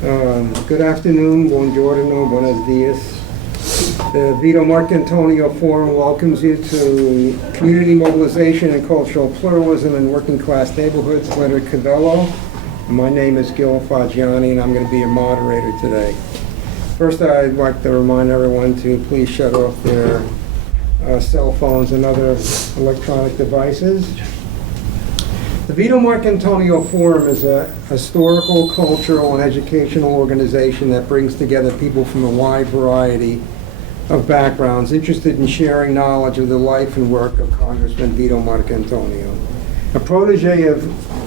Good afternoon, buongiorno, buenos dias. The Vito Marcantonio Forum welcomes you to Community Mobilization and Cultural Pluralism in Working Class Neighborhoods, Leonard Covello. My name is Gil Fagiani, and I'm going to be your moderator today. First, I'd like to remind everyone to please shut off their cell phones and other electronic devices. The Vito Marcantonio Forum is a historical, cultural, and educational organization that brings together people from a wide variety of backgrounds interested in sharing knowledge of the life and work of Congressman Vito Marcantonio. A protege of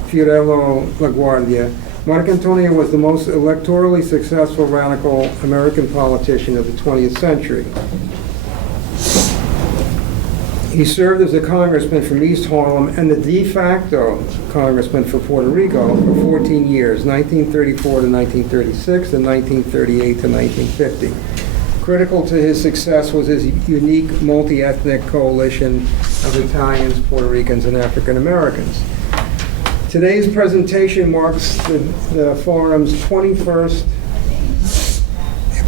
Fiorello LaGuardia, Marcantonio was the most electorally successful radical American politician of the 20th century. He served as a congressman from East Harlem and the de facto congressman for Puerto Rico for 14 years, 1934 to 1936 and 1938 to 1950. Critical to his success was his unique multi-ethnic coalition of Italians, Puerto Ricans, and African Americans. Today's presentation marks the forum's 21st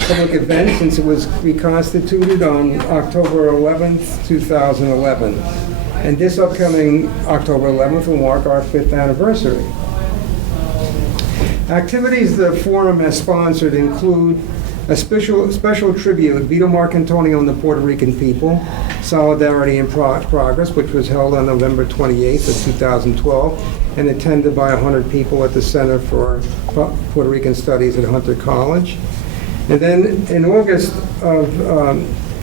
public event since it was reconstituted on October 11th, 2011. And this upcoming October 11th will mark our 5th anniversary. Activities the forum has sponsored include a special tribute, Vito Marcantonio and the Puerto Rican People, Solidarity in Progress, which was held on November 28th of 2012 and attended by 100 people at the Center for Puerto Rican Studies at Hunter College. And then in August of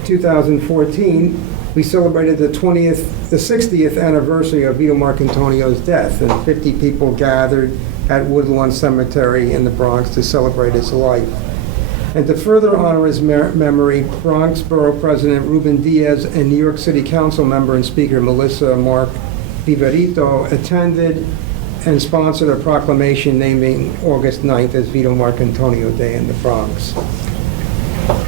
2014, we celebrated the 60th anniversary of Vito Marcantonio's death, and 50 people gathered at Woodlawn Cemetery in the Bronx to celebrate his life. And to further honor his memory, Bronx Borough President Ruben Diaz and New York City Council member and Speaker Melissa Mark Viverito attended and sponsored a proclamation naming August 9th as Vito Marcantonio Day in the Bronx.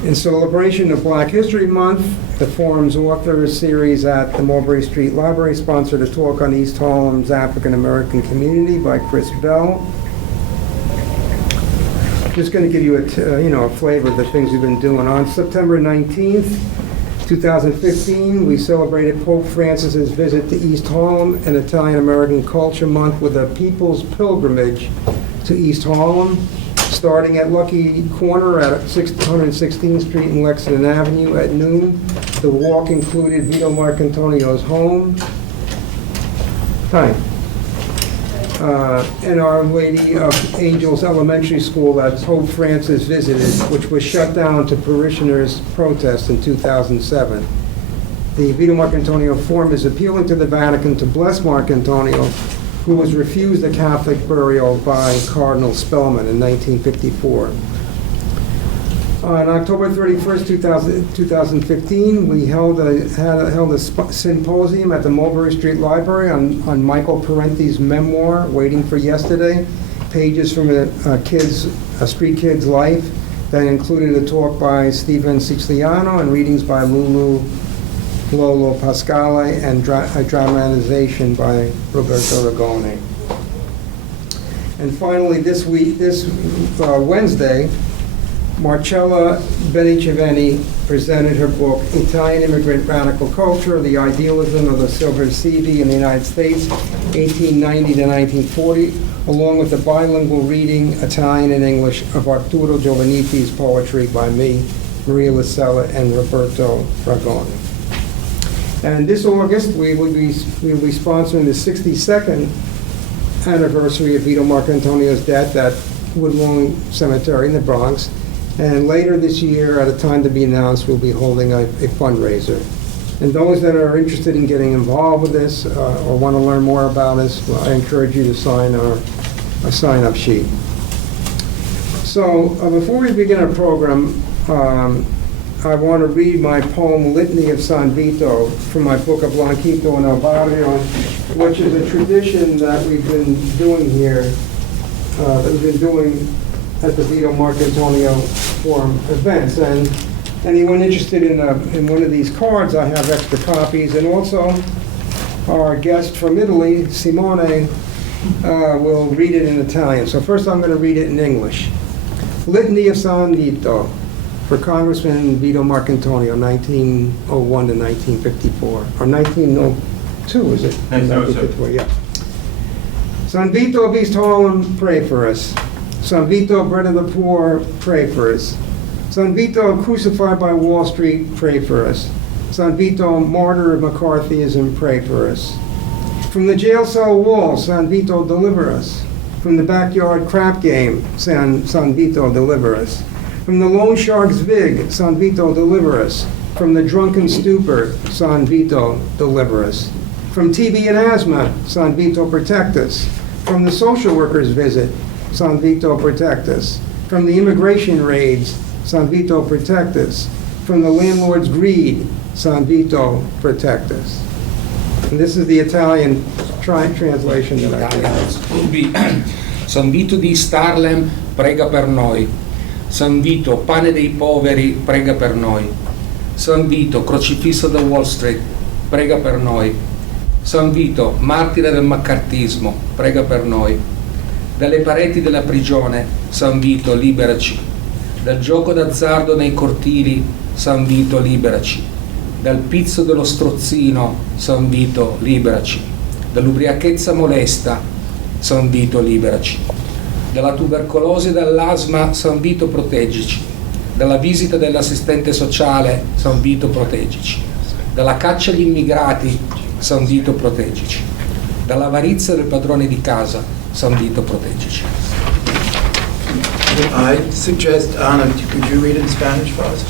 In celebration of Black History Month, the forum's author series at the Mulberry Street Library sponsored a talk on East Harlem's African American community by Chris Bell. Just going to give you a flavor of the things we've been doing. On September 19th, 2015, we celebrated Pope Francis's visit to East Harlem and Italian American Culture Month with a People's Pilgrimage to East Harlem, starting at Lucky Corner at 116th Street and Lexington Avenue at noon. The walk included Vito Marcantonio's home, and Our Lady of Angels Elementary School that Pope Francis visited, which was shut down to parishioners' protests in 2007. The Vito Marcantonio Forum is appealing to the Vatican to bless Marcantonio, who was refused a Catholic burial by Cardinal Spellman in 1954. On October 31st, 2015, we held a symposium at the Mulberry Street Library on Michael Parenti's memoir, Waiting for Yesterday, pages from a street kid's life that included a talk by Stephen Siciliano and readings by Lolo Pasquale and a dramatization by Roberto Ragone. And finally, this Wednesday, Marcella Beniceveni presented her book, Italian Immigrant Radical Culture, The Idealism of the Silver City in the United States, 1890 to 1940, along with the bilingual reading, Italian and English, of Arturo Giovanni's poetry by me, Maria Lasella, and Roberto Ragone. And this August, we will be sponsoring the 62nd anniversary of Vito Marcantonio's death at Woodlawn Cemetery in the Bronx. And later this year, at a time to be announced, we'll be holding a fundraiser. And those that are interested in getting involved with this or want to learn more about this, I encourage you to sign our sign-up sheet. So before we begin our program, I want to read my poem, Litany of San Vito, from my book of Blanquito en el Barrio, which is a tradition that we've been doing here, at the Vito Marcantonio Forum events. And anyone interested in one of these cards, I have extra copies. And also, our guest from Italy, Simone, will read it in Italian. So first I'm going to read it in English. Litany of San Vito for Congressman Vito Marcantonio, 1901 to 1954, or 1902, is it? 1954, yeah. San Vito of East Harlem, pray for us. San Vito, bread of the poor, pray for us. San Vito, crucified by Wall Street, pray for us. San Vito, martyr of McCarthyism, pray for us. From the jail cell wall, San Vito, deliver us. From the backyard crap game, San Vito, deliver us. From the loan shark's vig, San Vito, deliver us. From the drunken stupor, San Vito, deliver us. From TB and asthma, San Vito, protect us. From the social worker's visit, San Vito, protect us. From the immigration raids, San Vito, protect us. From the landlord's greed, San Vito, protect us. And this is the Italian translation that I did. San Vito di East Harlem, prega per noi. San Vito, pane dei poveri, prega per noi. San Vito, crocifisso da Wall Street, prega per noi. San Vito, martire del maccartismo, prega per noi. Dalle pareti della prigione, San Vito, liberaci. Dal gioco d'azzardo nei cortili, San Vito, liberaci. Dal pizzo dello strozzino, San Vito, liberaci. Dall'ubriachezza molesta, San Vito, liberaci. Dalla tubercolosi e dall'asma, San Vito, proteggici. Dalla visita dell'assistente sociale, San Vito, proteggici. Dalla caccia agli immigrati, San Vito, proteggici. Dall'avarizia del padrone di casa, San Vito, proteggici. I suggest, Anna, could you read in Spanish for us?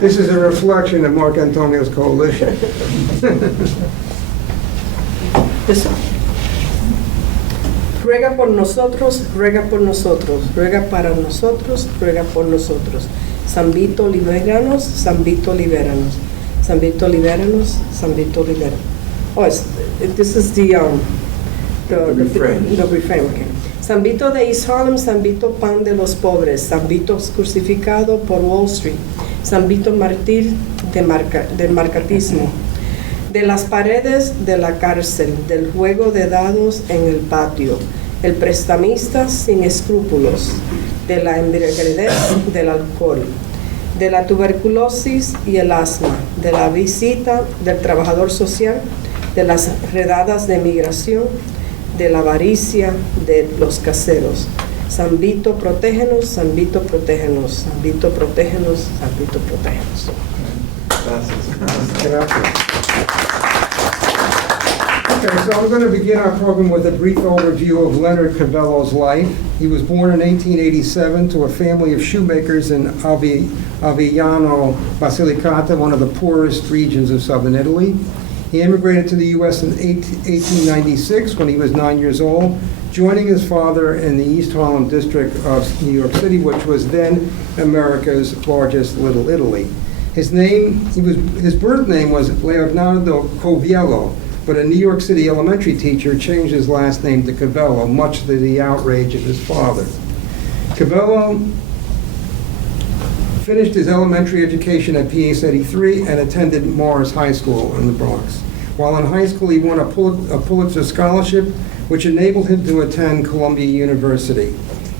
This is a reflection of Marcantonio's coalition. This one. Ruega por nosotros, ruega por nosotros, ruega para nosotros, ruega por nosotros. San Vito, libéranos, San Vito, libéranos. San Vito, libéranos, San Vito, libéranos. Oh, this is the refrain. The refrain, okay. San Vito de East Harlem, San Vito, pan de los pobres. San Vito, crucificado por Wall Street. San Vito, mártir del marcatismo. De las paredes de la cárcel, del juego de dados en el patio, el prestamista sin escrúpulos, de la embriaguez del alcohol, de la tuberculosis y el asma, de la visita del trabajador social, de las redadas de migración, de la avaricia de los caseros. San Vito, protégenos, San Vito, protégenos, San Vito, protégenos, San Vito, protégenos. Okay, so I'm going to begin our program with a brief overview of Leonard Covello's life. He was born in 1887 to a family of shoemakers in Avigliano Basilicata, one of the poorest regions of southern Italy. He immigrated to the U.S. in 1896 when he was 9 years old, joining his father in the East Harlem district of New York City, which was then America's largest Little Italy. His birth name was Leonard Covello, but a New York City elementary teacher changed his last name to Covello, much to the outrage of his father. Covello finished his elementary education at PS 83 and attended Morris High School in the Bronx. While in high school, he won a Pulitzer Scholarship, which enabled him to attend Columbia University.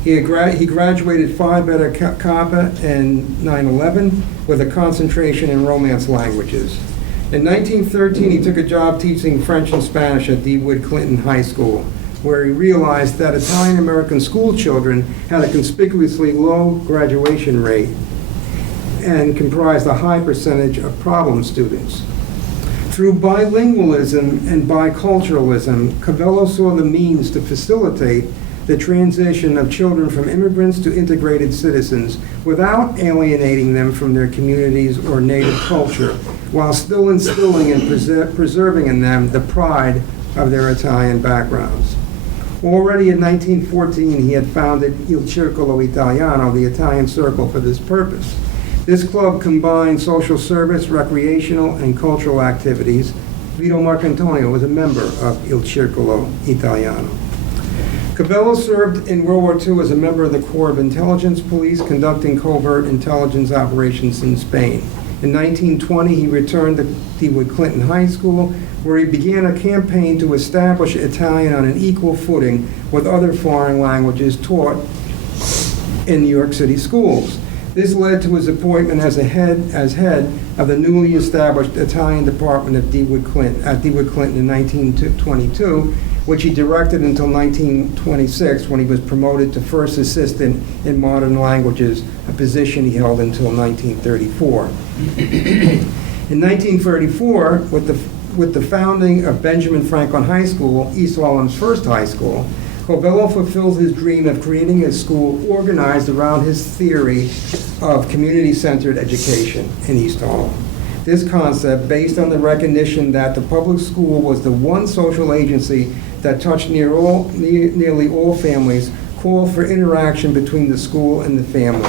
He graduated Phi Beta Kappa in 9/11 with a concentration in Romance languages. In 1913, he took a job teaching French and Spanish at DeWitt Clinton High School, where he realized that Italian-American school children had a conspicuously low graduation rate and comprised a high percentage of problem students. Through bilingualism and biculturalism, Covello saw the means to facilitate the transition of children from immigrants to integrated citizens without alienating them from their communities or native culture, while still instilling and preserving in them the pride of their Italian backgrounds. Already in 1914, he had founded Il Circolo Italiano, the Italian Circle, for this purpose. This club combined social service, recreational, and cultural activities. Vito Marcantonio was a member of Il Circolo Italiano. Covello served in World War II as a member of the Corps of Intelligence Police, conducting covert intelligence operations in Spain. In 1920, he returned to Dewood Clinton High School, where he began a campaign to establish Italian on an equal footing with other foreign languages taught in New York City schools. This led to his appointment as head of the newly established Italian department at Dewood Clinton in 1922, which he directed until 1926, when he was promoted to first assistant in modern languages, a position he held until 1934. In 1934, with the founding of Benjamin Franklin High School, East Harlem's first high school, Covello fulfilled his dream of creating a school organized around his theory of community-centered education in East Harlem. This concept, based on the recognition that the public school was the one social agency that touched nearly all families, called for interaction between the school and the family.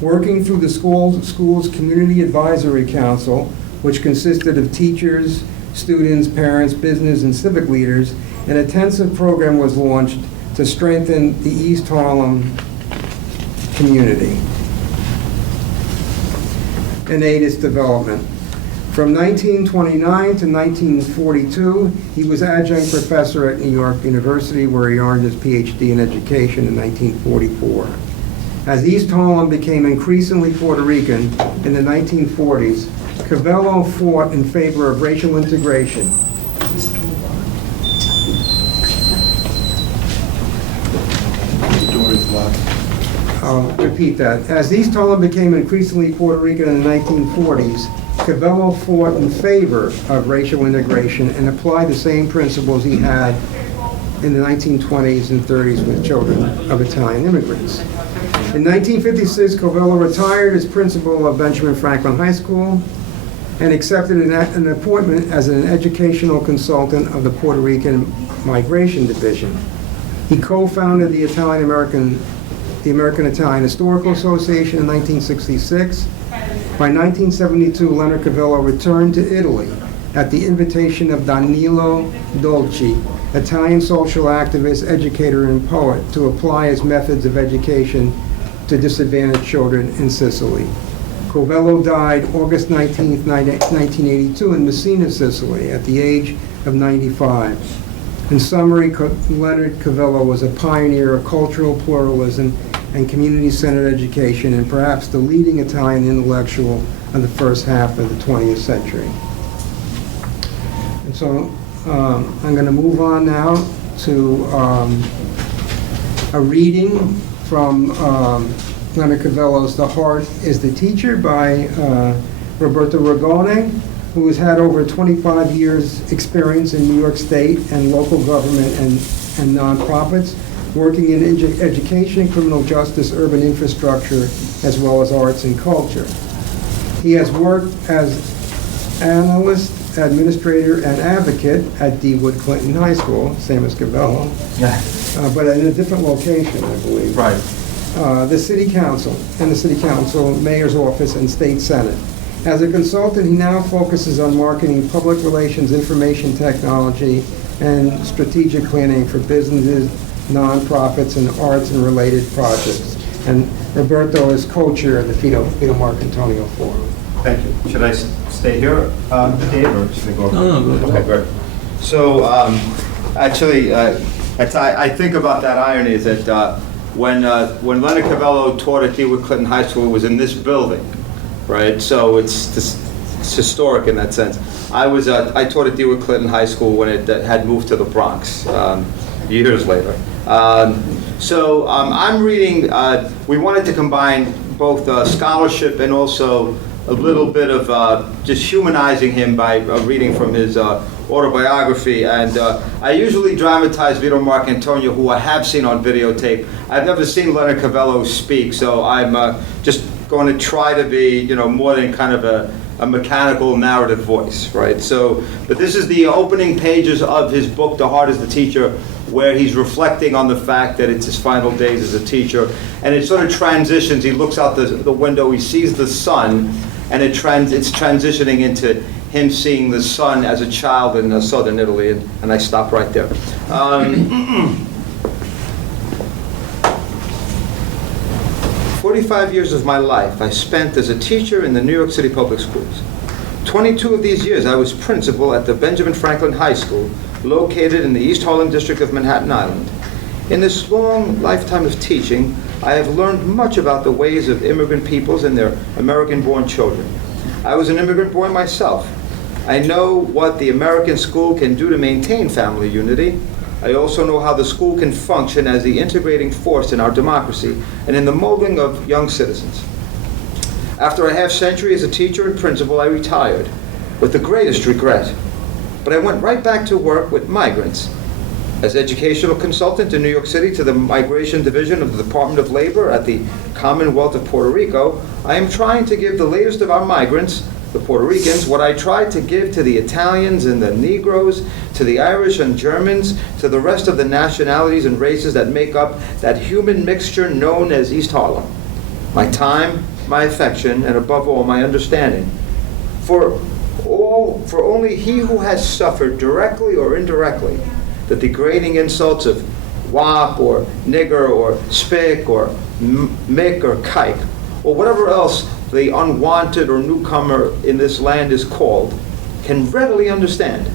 Working through the school's Community Advisory Council, which consisted of teachers, students, parents, business, and civic leaders, an intensive program was launched to strengthen the East Harlem community and aid its development. From 1929 to 1942, he was adjunct professor at New York University, where he earned his PhD in education in 1944. As East Harlem became increasingly Puerto Rican in the 1940s, Covello fought in favor of racial integration. I'll repeat that. As East Harlem became increasingly Puerto Rican in the 1940s, Covello fought in favor of racial integration and applied the same principles he had in the 1920s and 30s with children of Italian immigrants. In 1956, Covello retired as principal of Benjamin Franklin High School and accepted an appointment as an educational consultant of the Puerto Rican Migration Division. He co-founded the American Italian Historical Association in 1966. By 1972, Leonard Covello returned to Italy at the invitation of Danilo Dolci, Italian social activist, educator, and poet, to apply his methods of education to disadvantaged children in Sicily. Covello died August 19, 1982 in Messina, Sicily, at the age of 95. In summary, Leonard Covello was a pioneer of cultural pluralism and community-centered education, and perhaps the leading Italian intellectual of the first half of the 20th century. And so I'm going to move on now to a reading from Leonard Covello's The Heart is the Teacher by Roberto Ragone, who has had over 25 years experience in New York State and local government and nonprofits, working in education, criminal justice, urban infrastructure, as well as arts and culture. He has worked as analyst, administrator, and advocate at Dewood Clinton High School, same as Covello, but in a different location, I believe. Right. The City Council, Mayor's Office, and State Senate. As a consultant, he now focuses on marketing, public relations, information technology, and strategic planning for businesses, nonprofits, and arts and related projects. And Roberto is co-chair of the Vito Marcantonio Forum. Thank you. Should I stay here, Dave, or should I go? No, go Okay, great. So, actually, I think about that irony is that when Leonard Covello taught at Dewood Clinton High School, it was in this building, right? So it's historic in that sense. I taught at Dewood Clinton High School when it had moved to the Bronx years later. So I'm reading, we wanted to combine both scholarship and also a little bit of just humanizing him by reading from his autobiography. And I usually dramatize Vito Marcantonio, who I have seen on videotape. I've never seen Leonard Covello speak, so I'm just going to try to be, more than kind of a mechanical narrative voice, right? So, but this is the opening pages of his book, The Heart is the Teacher, where he's reflecting on the fact that it's his final days as a teacher. And it sort of transitions. He looks out the window, he sees the sun, and it's transitioning into him seeing the sun as a child in southern Italy, and I stop right there. 45 years of my life I spent as a teacher in the New York City public schools. 22 of these years I was principal at the Benjamin Franklin High School, located in the East Harlem district of Manhattan Island. In this long lifetime of teaching, I have learned much about the ways of immigrant peoples and their American-born children. I was an immigrant boy myself. I know what the American school can do to maintain family unity. I also know how the school can function as the integrating force in our democracy and in the molding of young citizens. After a half-century as a teacher and principal, I retired with the greatest regret. But I went right back to work with migrants. As educational consultant in New York City to the Migration Division of the Department of Labor at the Commonwealth of Puerto Rico, I am trying to give the latest of our migrants, the Puerto Ricans, what I tried to give to the Italians and the Negroes, to the Irish and Germans, to the rest of the nationalities and races that make up that human mixture known as East Harlem. My time, my affection, and above all, my understanding. For only he who has suffered directly or indirectly the degrading insults of wop or nigger or spick or mick or kike, or whatever else the unwanted or newcomer in this land is called, can readily understand.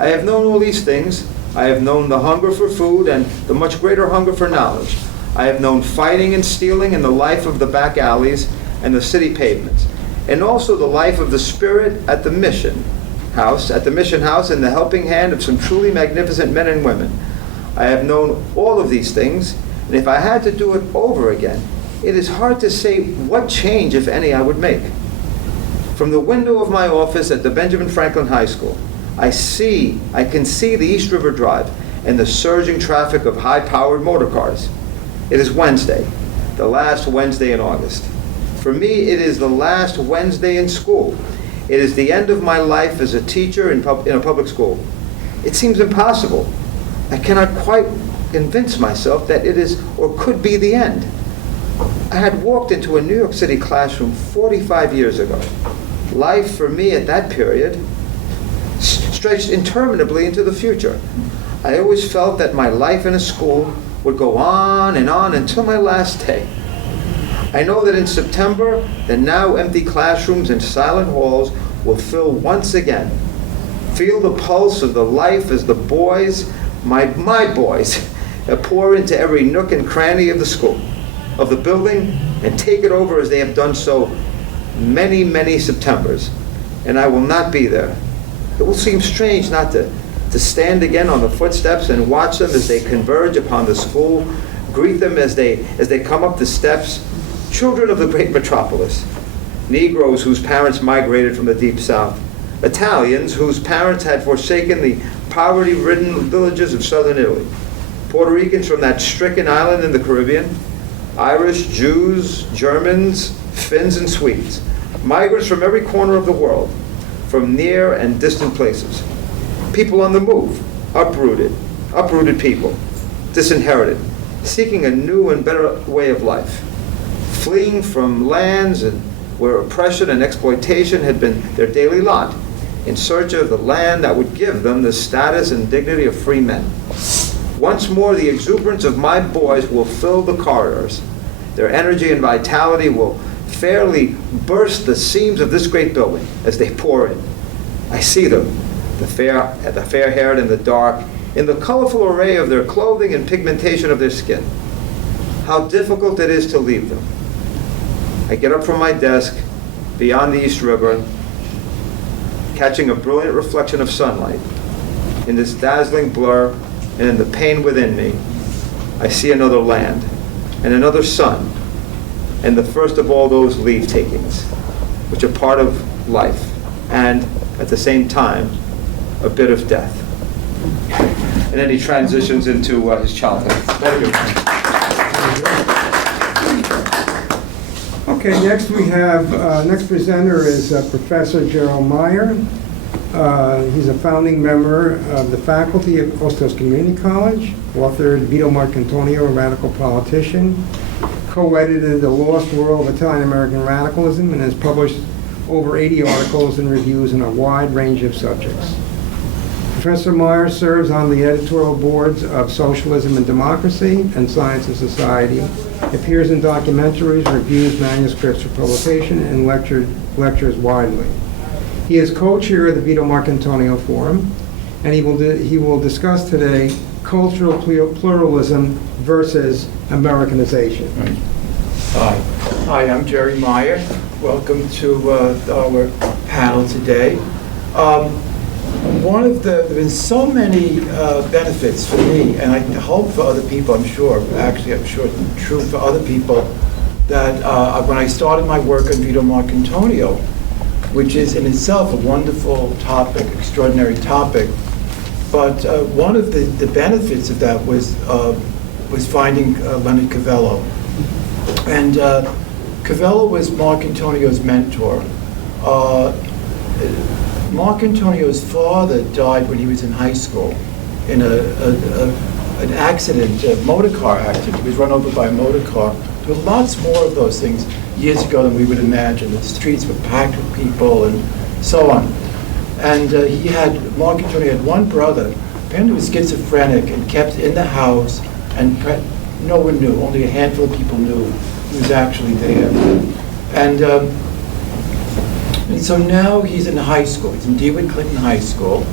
I have known all these things. I have known the hunger for food and the much greater hunger for knowledge. I have known fighting and stealing in the life of the back alleys and the city pavements, and also the life of the spirit at the mission house and the helping hand of some truly magnificent men and women. I have known all of these things, and if I had to do it over again, it is hard to say what change, if any, I would make. From the window of my office at the Benjamin Franklin High School, I can see the East River Drive and the surging traffic of high-powered motor cars. It is Wednesday, the last Wednesday in August. For me, it is the last Wednesday in school. It is the end of my life as a teacher in a public school. It seems impossible. I cannot quite convince myself that it is or could be the end. I had walked into a New York City classroom 45 years ago. Life for me at that period stretched interminably into the future. I always felt that my life in a school would go on until my last day. I know that in September, the now empty classrooms and silent halls will fill once again. Feel the pulse of the life as the boys, my boys, pour into every nook and cranny of the school, of the building, and take it over as they have done so many, many Septembers. And I will not be there. It will seem strange not to stand again on the footsteps and watch them as they converge upon the school, greet them as they come up the steps, children of the great metropolis, Negroes whose parents migrated from the Deep South, Italians whose parents had forsaken the poverty-ridden villages of southern Italy, Puerto Ricans from that stricken island in the Caribbean, Irish, Jews, Germans, Finns, and Swedes, migrants from every corner of the world, from near and distant places, people on the move, uprooted people, disinherited, seeking a new and better way of life, fleeing from lands where oppression and exploitation had been their daily lot, in search of the land that would give them the status and dignity of free men. Once more, the exuberance of my boys will fill the corridors. Their energy and vitality will fairly burst the seams of this great building as they pour in. I see them, the fair-haired and the dark, in the colorful array of their clothing and pigmentation of their skin. How difficult it is to leave them. I get up from my desk beyond the East River, catching a brilliant reflection of sunlight. In this dazzling blur and in the pain within me, I see another land and another sun, and the first of all those leave takings, which are part of life, and at the same time, a bit of death. And then he transitions into his childhood. Very good. Okay, next we have, next presenter is Professor Gerald Meyer. He's a founding member of the faculty at Hostos Community College, authored Vito Marcantonio, a radical politician, co-edited The Lost World of Italian-American Radicalism, and has published over 80 articles and reviews on a wide range of subjects. Professor Meyer serves on the editorial boards of Socialism and Democracy and Science and Society, appears in documentaries, reviews manuscripts for publication, and lectures widely. He is co-chair of the Vito Marcantonio Forum, and he will discuss today cultural pluralism versus Americanization. Hi, I'm Jerry Meyer. Welcome to our panel today. There's been so many benefits for me, and I hope for other people, I'm sure it's true for other people, that when I started my work on Vito Marcantonio, which is in itself a wonderful topic, extraordinary topic, but one of the benefits of that was finding Leonard Covello. And Covello was Marcantonio's mentor. Marcantonio's father died when he was in high school in an accident, a motor car accident. He was run over by a motor car. There were lots more of those things years ago than we would imagine. The streets were packed with people and so on. And Marcantonio had one brother, apparently was schizophrenic, and kept in the house, and no one knew, only a handful of people knew he was actually there. And so now he's in high school. He's in DeWitt Clinton High School.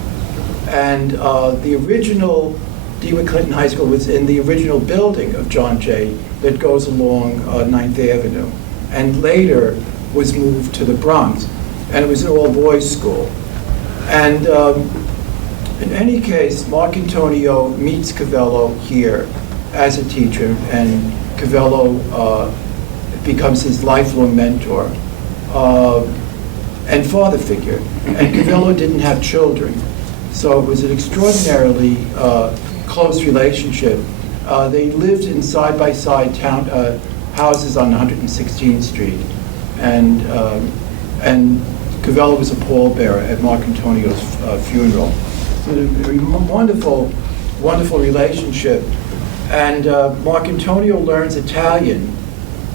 And the original DeWitt Clinton High School was in the original building of John Jay that goes along 9th Avenue, and later was moved to the Bronx. And it was an all-boys school. And in any case, Marcantonio meets Covello here as a teacher, and Covello becomes his lifelong mentor and father figure. And Covello didn't have children, so it was an extraordinarily close relationship. They lived in side-by-side town houses on 116th Street, and Covello was a pallbearer at Marcantonio's funeral. So a wonderful, wonderful relationship. And Marcantonio learns Italian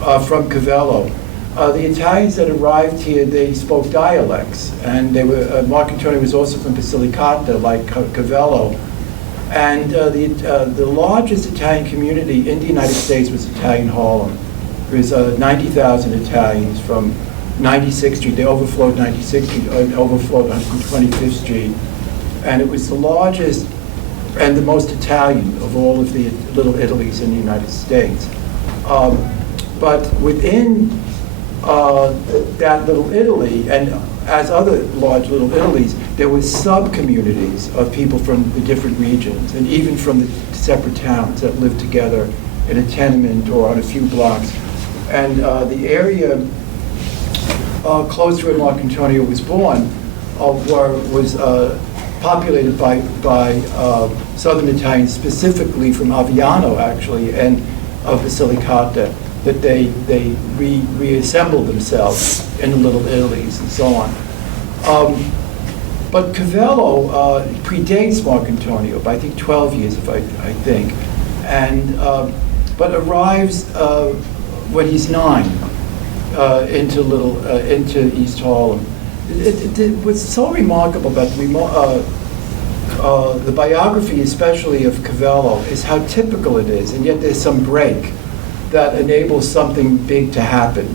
from Covello. The Italians that arrived here, they spoke dialects, and Marcantonio was also from Basilicata, like Covello. And the largest Italian community in the United States was Italian Harlem. There was 90,000 Italians from 96th Street. They overflowed 96th Street, overflowed 125th Street. And it was the largest and the most Italian of all of the Little Italies in the United States. But within that Little Italy, and as other large Little Italies, there were sub-communities of people from the different regions, and even from the separate towns that lived together in a tenement or on a few blocks. And the area close to where Marcantonio was born was populated by Southern Italians, specifically from Aviano, actually, and Basilicata, that they reassembled themselves in the Little Italies and so on. But Covello predates Marcantonio by, I think, 12 years, I think, and but arrives when he's 9 into East Harlem. What's so remarkable about the biography, especially of Covello, is how typical it is, and yet there's some break that enables something big to happen,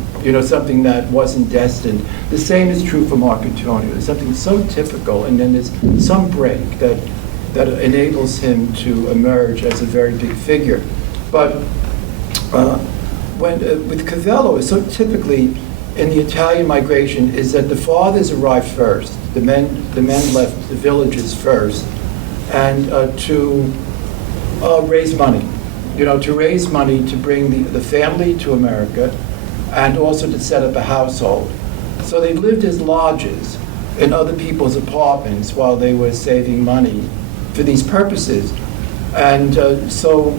something that wasn't destined. The same is true for Marcantonio. There's something so typical, and then there's some break that enables him to emerge as a very big figure. But with Covello, it's so typically in the Italian migration is that the fathers arrived first. The men left the villages first, and to raise money. To raise money to bring the family to America, and also to set up a household. So they lived as lodges in other people's apartments while they were saving money for these purposes. And so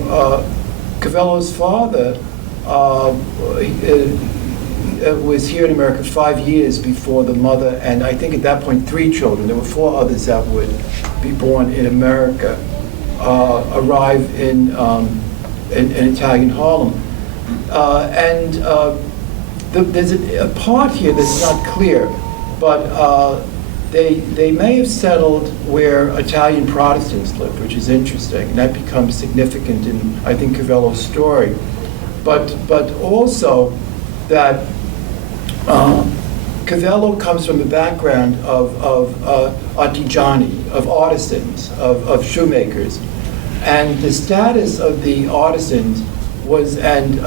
Covello's father was here in America 5 years before the mother, and I think at that point 3 children, there were 4 others that would be born in America, arrive in Italian Harlem. There's a part here that's not clear, but they may have settled where Italian Protestants lived, which is interesting, and that becomes significant in, I think, Covello's story. but also that Covello comes from the background of artigiani, of artisans, of shoemakers. And the status of the artisans was, and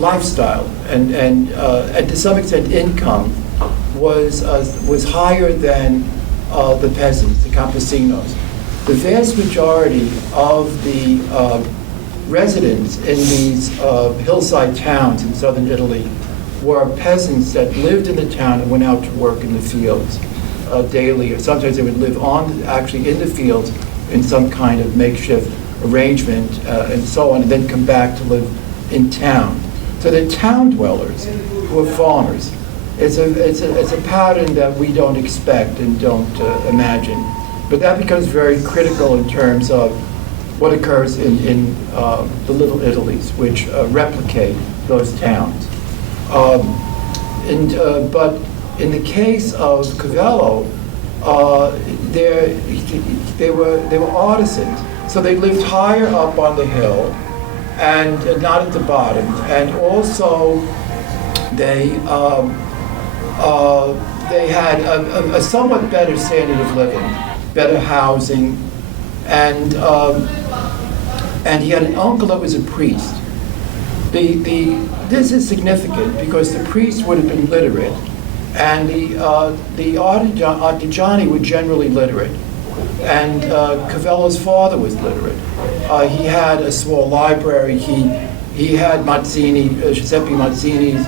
lifestyle, and to some extent income, was higher than the peasants, the campesinos. The vast majority of the residents in these hillside towns in southern Italy were peasants that lived in the town and went out to work in the fields daily, or sometimes they would live actually in the fields in some kind of makeshift arrangement and so on, and then come back to live in town. So the town dwellers who are farmers. It's a pattern that we don't expect and don't imagine. But that becomes very critical in terms of what occurs in the Little Italies, which replicate those towns. But in the case of Covello, they were artisans. So they lived higher up on the hill and not at the bottom. And also they had a somewhat better standard of living, better housing, and he had an uncle that was a priest. This is significant because the priest would have been literate, and the artigiani were generally literate, and Covello's father was literate. He had a small library. He had Giuseppe Mazzini's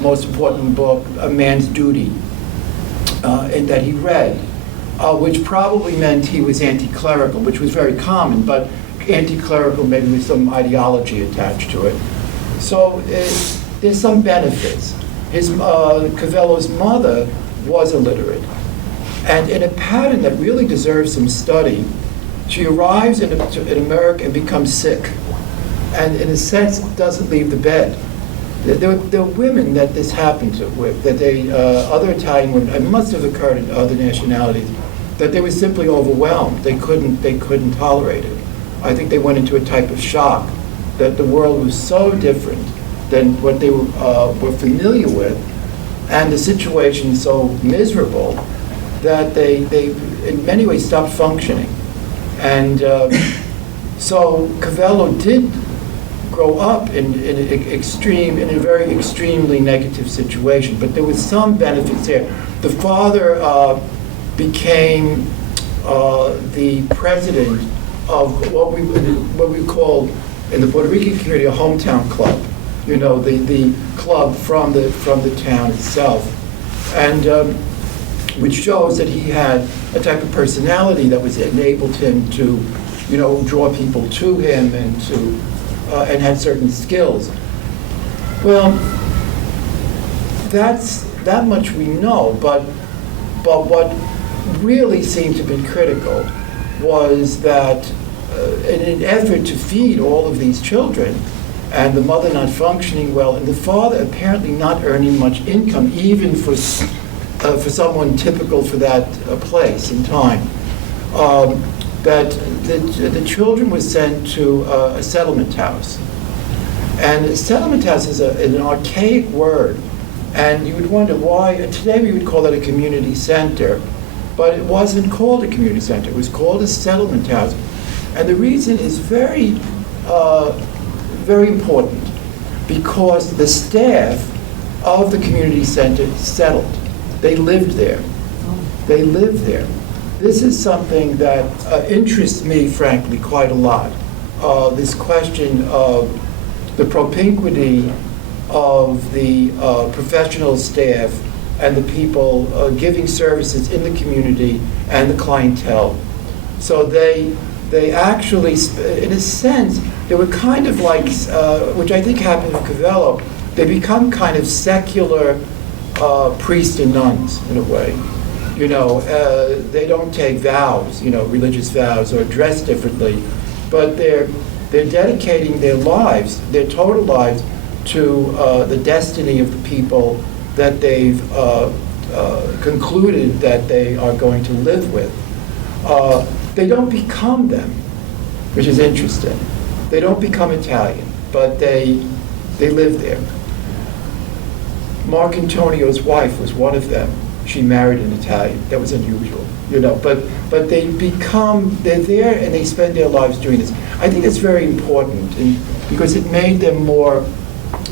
most important book, A Man's Duty, and that he read, which probably meant he was anti-clerical, which was very common, but anti-clerical maybe with some ideology attached to it. So there's some benefits. Covello's mother was illiterate, and in a pattern that really deserves some study, she arrives in America and becomes sick, and in a sense doesn't leave the bed. There were women that this happened to, other Italian women, it must have occurred in other nationalities, that they were simply overwhelmed. They couldn't tolerate it. I think they went into a type of shock that the world was so different than what they were familiar with, and the situation so miserable that they in many ways stopped functioning. And so Covello did grow up in a very extremely negative situation, but there was some benefits there. The father became the president of what we call in the Puerto Rican community a hometown club. You know, the club from the town itself, and which shows that he had a type of personality that was enabled him to, draw people to him and to and had certain skills. Well, that much we know, but what really seemed to be critical was that in an effort to feed all of these children, and the mother not functioning well, and the father apparently not earning much income, even for someone typical for that place and time, that the children were sent to a settlement house. And a settlement house is an archaic word, and you would wonder why. Today we would call it a community center, but it wasn't called a community center. It was called a settlement house. And the reason is very important, because the staff of the community center settled. They lived there. They lived there. This is something that interests me, frankly, quite a lot. This question of the propinquity of the professional staff and the people giving services in the community and the clientele. So they actually, in a sense, they were kind of like, which I think happened with Covello, they become kind of secular priests and nuns, in a way. They don't take vows, religious vows, or dress differently, but they're dedicating their lives, their total lives, to the destiny of the people that they've concluded that they are going to live with. They don't become them, which is interesting. They don't become Italian, but they live there. Marcantonio's wife was one of them. She married an Italian. That was unusual, you know. But they're there and they spend their lives doing this. I think it's very important because it made them more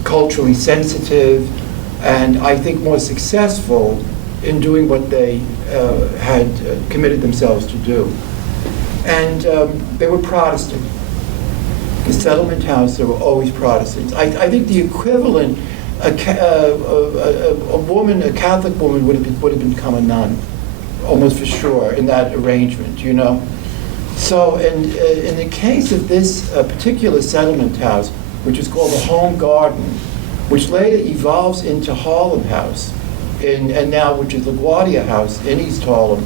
culturally sensitive and I think more successful in doing what they had committed themselves to do. And they were Protestant. The settlement house, they were always Protestants. I think the equivalent, a Catholic woman would have become a nun, almost for sure, in that arrangement, you know. So in the case of this particular settlement house, which is called the Home Garden, which later evolves into Harlem House, and now which is LaGuardia House in East Harlem,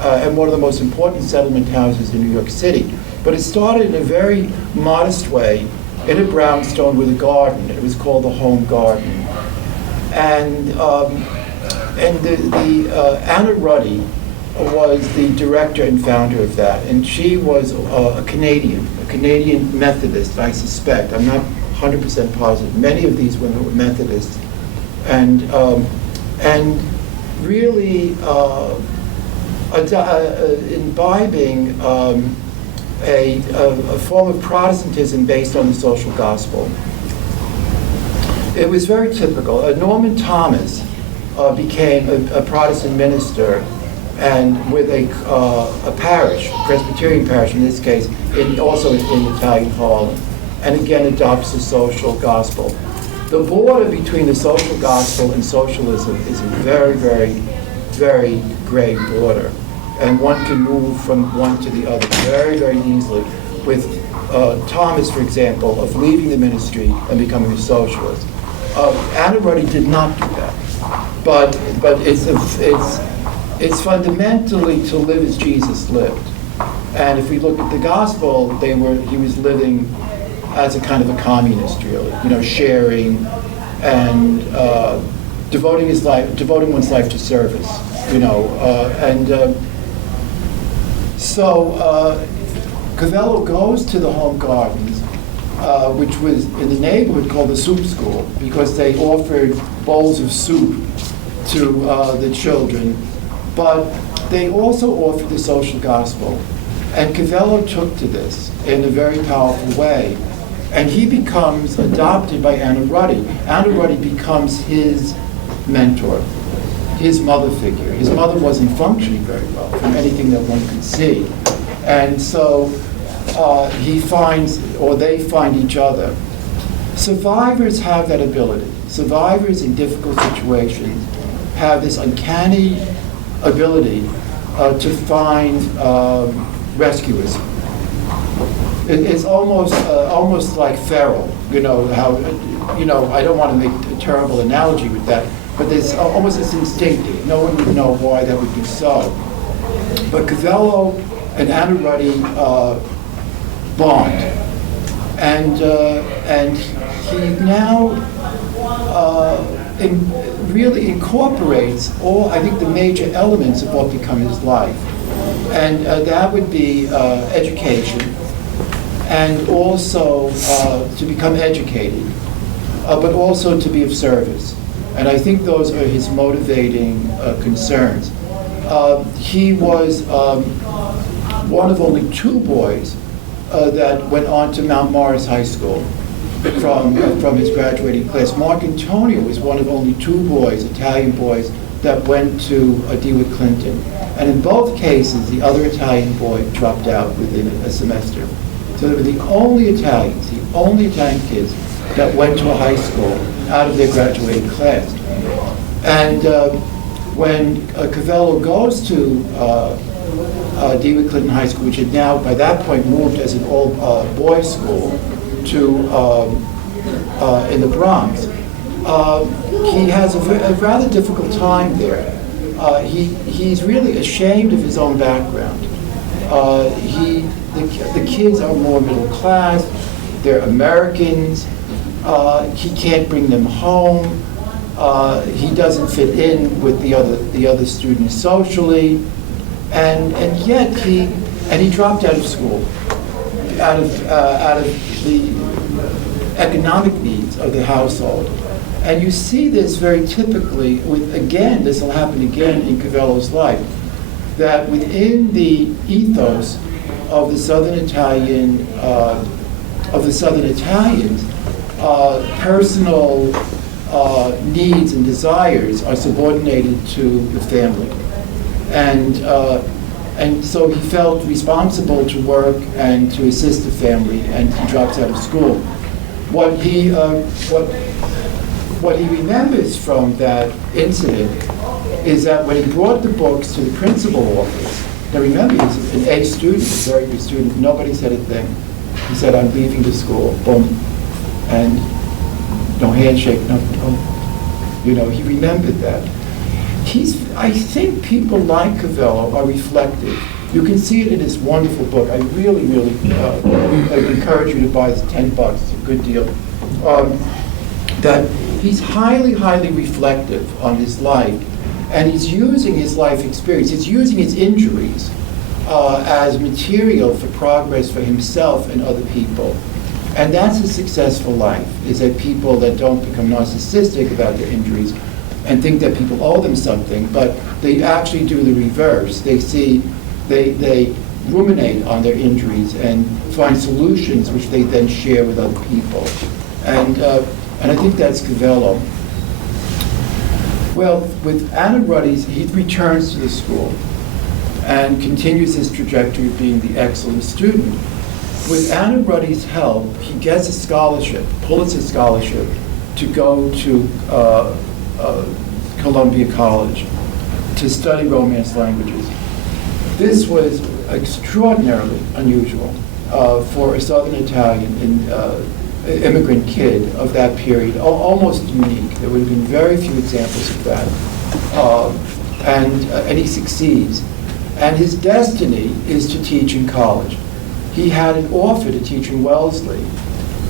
and one of the most important settlement houses in New York City. But it started in a very modest way in a brownstone with a garden. It was called the Home Garden. And Anna Ruddy was the director and founder of that. And she was a Canadian Methodist, I suspect. I'm not 100% positive. Many of these women were Methodists. And really imbibing a form of Protestantism based on the social gospel. It was very typical. Norman Thomas became a Protestant minister, and with a parish, Presbyterian parish in this case, also in Italian Harlem, and again adopts the social gospel. The border between the social gospel and socialism is a very, very, very gray border. And one can move from one to the other very, very easily. With Thomas, for example, of leaving the ministry and becoming a socialist. Anna Ruddy did not do that. But it's fundamentally to live as Jesus lived. And if we look at the gospel, he was living as a kind of a communist, really, you know, sharing and devoting one's life to service, you know, So Covello goes to the Home Gardens, which was in the neighborhood called the Soup School, because they offered bowls of soup to the children, but they also offered the social gospel. And Covello took to this in a very powerful way. And he becomes adopted by Anna Ruddy. Anna Ruddy becomes his mentor, his mother figure. His mother wasn't functioning very well from anything that one could see. And so they find each other. Survivors have that ability. Survivors in difficult situations have this uncanny ability to find rescuers. It's almost like feral, you know, how, you know, I don't want to make a terrible analogy with that, but there's almost this instinctive. No one would know why that would be so. But Covello and Anna Ruddy bond. And he now really incorporates all, I think, the major elements of what become his life. And that would be education, and also to become educated, but also to be of service. And I think those are his motivating concerns. He was one of only 2 boys that went on to Mount Morris High School from his graduating class. Marcantonio was one of only 2 boys, Italian boys, that went to DeWitt Clinton. And in both cases, the other Italian boy dropped out within a semester. So they were the only Italians, the only Italian kids that went to a high school out of their graduating class. And when Covello goes to DeWitt Clinton High School, which had now by that point moved as an old boys' school to in the Bronx, he has a rather difficult time there. He's really ashamed of his own background. The kids are more middle class, they're Americans, he can't bring them home, he doesn't fit in with the other students socially, and yet he dropped out of school. out of the economic needs of the household. And you see this very typically with, again, this will happen again in Covello's life, that within the ethos of the Southern Italians, personal needs and desires are subordinated to the family. And so he felt responsible to work and to assist the family, and he drops out of school. What he remembers from that incident is that when he brought the books to the principal office, now remember, he's an A student, a very good student, nobody said a thing. He said, I'm leaving the school, boom. And no handshake, no, you know, he remembered that. I think people like Covello are reflective. You can see it in this wonderful book. I really, really encourage you to buy it. It's $10, it's a good deal. That he's highly, highly reflective on his life, and he's using his life experience, he's using his injuries as material for progress for himself and other people. And that's a successful life, is that people that don't become narcissistic about their injuries and think that people owe them something, but they actually do the reverse. They ruminate on their injuries and find solutions which they then share with other people. And I think that's Covello. Well, with Anna Ruddy's, he returns to the school and continues his trajectory of being the excellent student. With Anna Ruddy's help, he gets a scholarship, Pulitzer Scholarship, to go to Columbia College to study Romance languages. This was extraordinarily unusual for a Southern Italian immigrant kid of that period, almost unique. There would have been very few examples of that. And he succeeds. And his destiny is to teach in college. He had an offer to teach in Wellesley.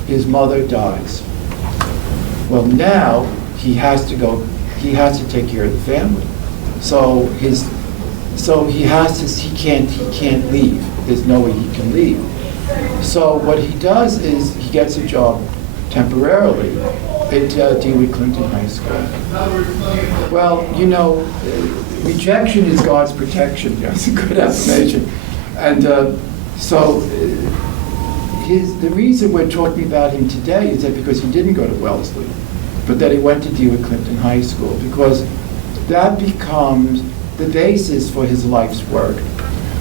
His mother dies. Well, now he has to go, he has to take care of the family. So he can't leave. There's no way he can leave. So what he does is he gets a job temporarily at DeWitt Clinton High School. Well, you know, rejection is God's protection. That's a good affirmation. And the reason we're talking about him today is that because he didn't go to Wellesley, but that he went to DeWitt Clinton High School, because that becomes the basis for his life's work.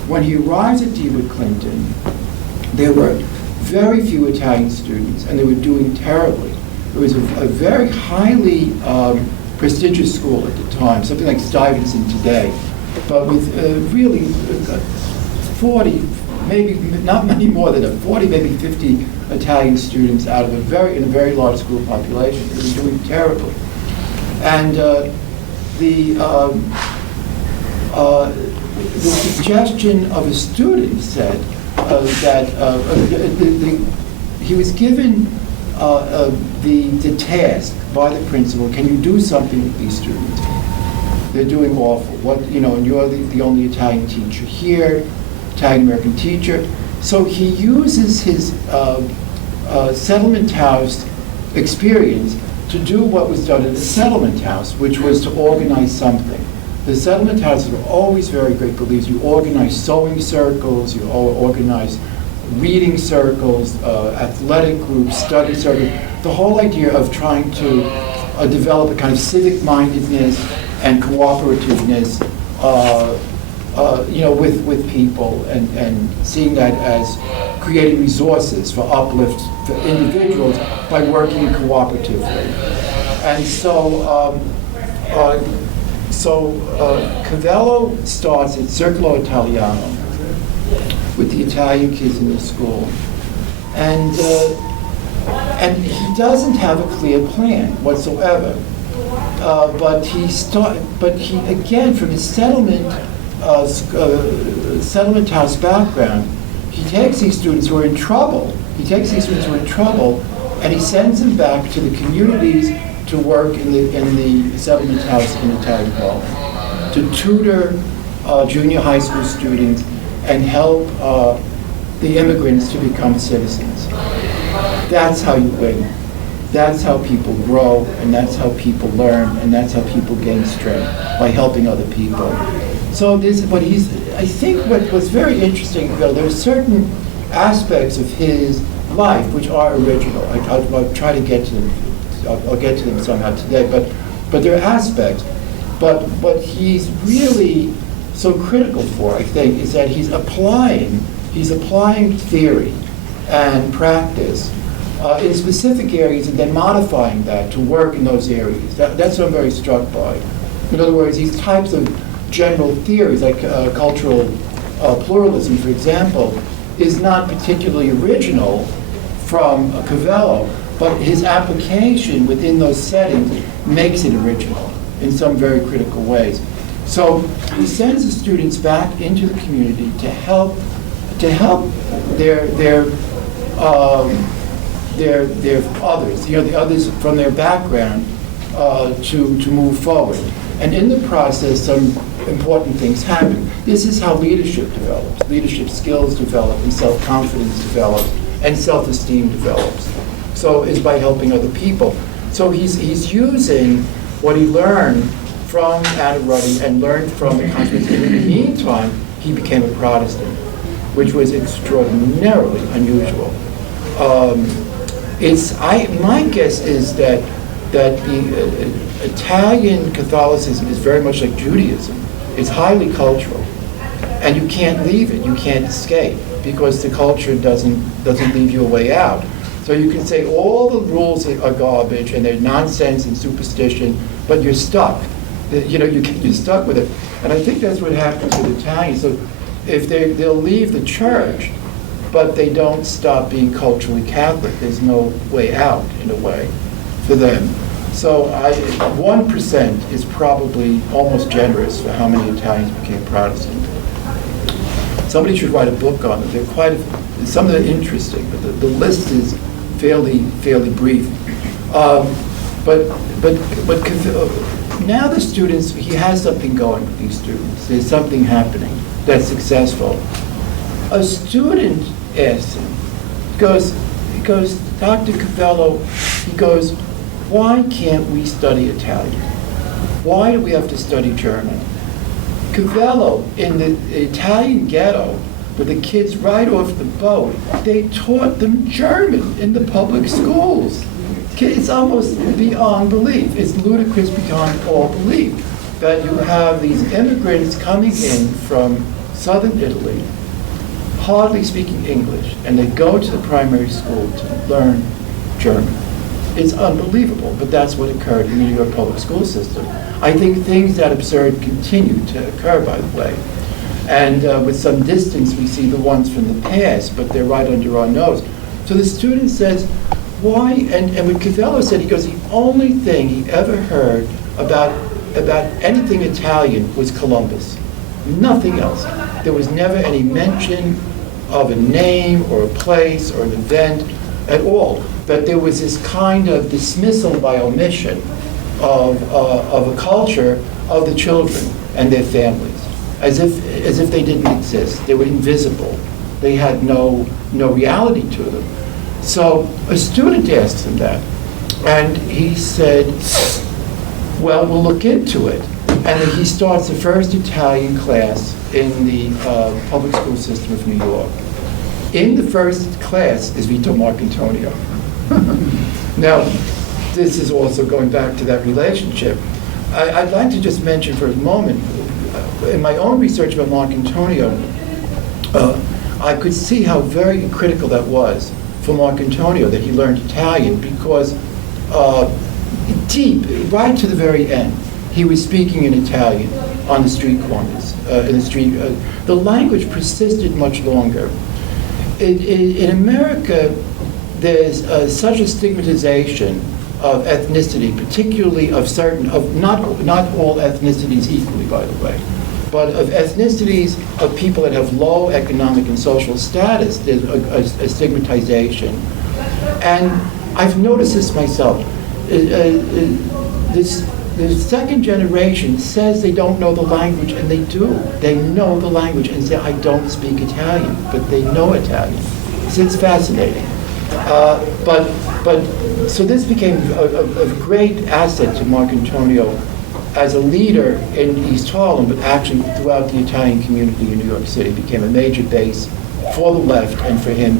When he arrives at DeWitt Clinton, there were very few Italian students, and they were doing terribly. It was a very highly prestigious school at the time, something like Stuyvesant today, but with really 40, maybe not many more than 40, maybe 50 Italian students out of a very large school population. They were doing terribly. And the suggestion of a student said that he was given the task by the principal, can you do something with these students? They're doing awful. And you're the only Italian teacher here, Italian-American teacher. So he uses his settlement house experience to do what was done at the settlement house, which was to organize something. The settlement houses were always very great believers. You organize sewing circles, you organize reading circles, athletic groups, study circles. The whole idea of trying to develop a kind of civic mindedness and cooperativeness, with people, and seeing that as creating resources for uplift for individuals by working cooperatively. And so Covello starts at Circolo Italiano with the Italian kids in the school, and he doesn't have a clear plan whatsoever. But he again, from his settlement house background, he takes these students who are in trouble. And he sends them back to the communities to work in the settlement house in Italian Harlem, to tutor junior high school students and help the immigrants to become citizens. That's how you win. That's how people grow, and that's how people learn, and that's how people gain strength, by helping other people. So I think what was very interesting, Bill, there are certain aspects of his life which are original. I'll try to get to them. I'll get to them somehow today, but there are aspects. But what he's really so critical for, I think, is that he's applying theory and practice in specific areas and then modifying that to work in those areas. That's what I'm very struck by. In other words, these types of general theories, like cultural pluralism, for example, is not particularly original from Covello, but his application within those settings makes it original in some very critical ways. So he sends the students back into the community to help their others, the others from their background, to move forward. And in the process, some important things happen. This is how leadership develops. Leadership skills develop, and self-confidence develops, and self-esteem develops. So it's by helping other people. So he's using what he learned from Anna Ruddy and learned from the Congressman. In the meantime, he became a Protestant, which was extraordinarily unusual. My guess is that the Italian Catholicism is very much like Judaism. It's highly cultural, and you can't leave it. You can't escape, because the culture doesn't leave you a way out. So you can say all the rules are garbage and they're nonsense and superstition, but you're stuck. You're stuck with it. And I think that's what happens with Italians. So if they'll leave the church, but they don't stop being culturally Catholic. There's no way out, in a way, for them. So 1% is probably almost generous for how many Italians became Protestant. Somebody should write a book on it. Some of them are interesting, but the list is fairly brief. But now the students, he has something going with these students. There's something happening that's successful. A student asks him, he goes, Dr. Covello, he goes, why can't we study Italian? Why do we have to study German? Covello, in the Italian ghetto, with the kids right off the boat, they taught them German in the public schools. It's almost beyond belief. It's ludicrous beyond all belief that you have these immigrants coming in from southern Italy, hardly speaking English, and they go to the primary school to learn German. It's unbelievable, but that's what occurred in the New York public school system. I think things that absurd continue to occur, by the way. And with some distance, we see the ones from the past, but they're right under our nose. So the student says, why? And what Covello said, he goes, the only thing he ever heard about anything Italian was Columbus. Nothing else. There was never any mention of a name or a place or an event at all. That there was this kind of dismissal by omission of a culture of the children and their families, as if they didn't exist. They were invisible. They had no reality to them. So a student asked him that, and he said, well, we'll look into it. And then he starts the first Italian class in the public school system of New York. In the first class is Vito Marcantonio. Now, this is also going back to that relationship. I'd like to just mention for a moment, in my own research about Marcantonio, I could see how very critical that was for Marcantonio that he learned Italian, because deep, right to the very end, he was speaking in Italian on the street corners, the language persisted much longer. In America, there's such a stigmatization of ethnicity, particularly of not all ethnicities equally, by the way, but of ethnicities of people that have low economic and social status. There's a stigmatization. And I've noticed this myself. This the second generation says they don't know the language, and they do. They know the language and say, I don't speak Italian, but they know Italian. So it's fascinating. So this became a great asset to Marcantonio as a leader in East Harlem, but actually throughout the Italian community in New York City. Became a major base for the left and for him,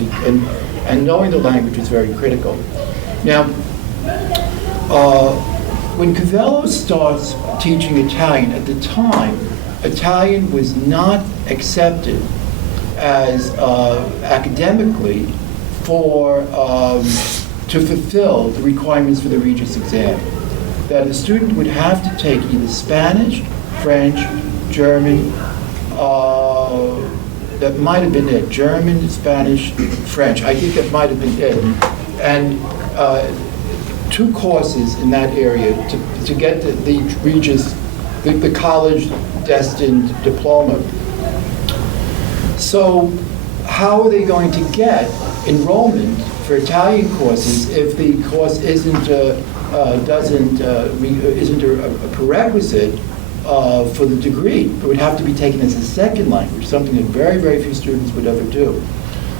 and knowing the language was very critical. Now, when Covello starts teaching Italian, at the time, Italian was not accepted as academically to fulfill the requirements for the Regents exam. That a student would have to take either Spanish, French, German, that might have been it, German, Spanish, French, I think that might have been it, and 2 courses in that area to get the Regents, the college-destined diploma. So how are they going to get enrollment for Italian courses if the course isn't a prerequisite for the degree? It would have to be taken as a second language, something that very, very few students would ever do.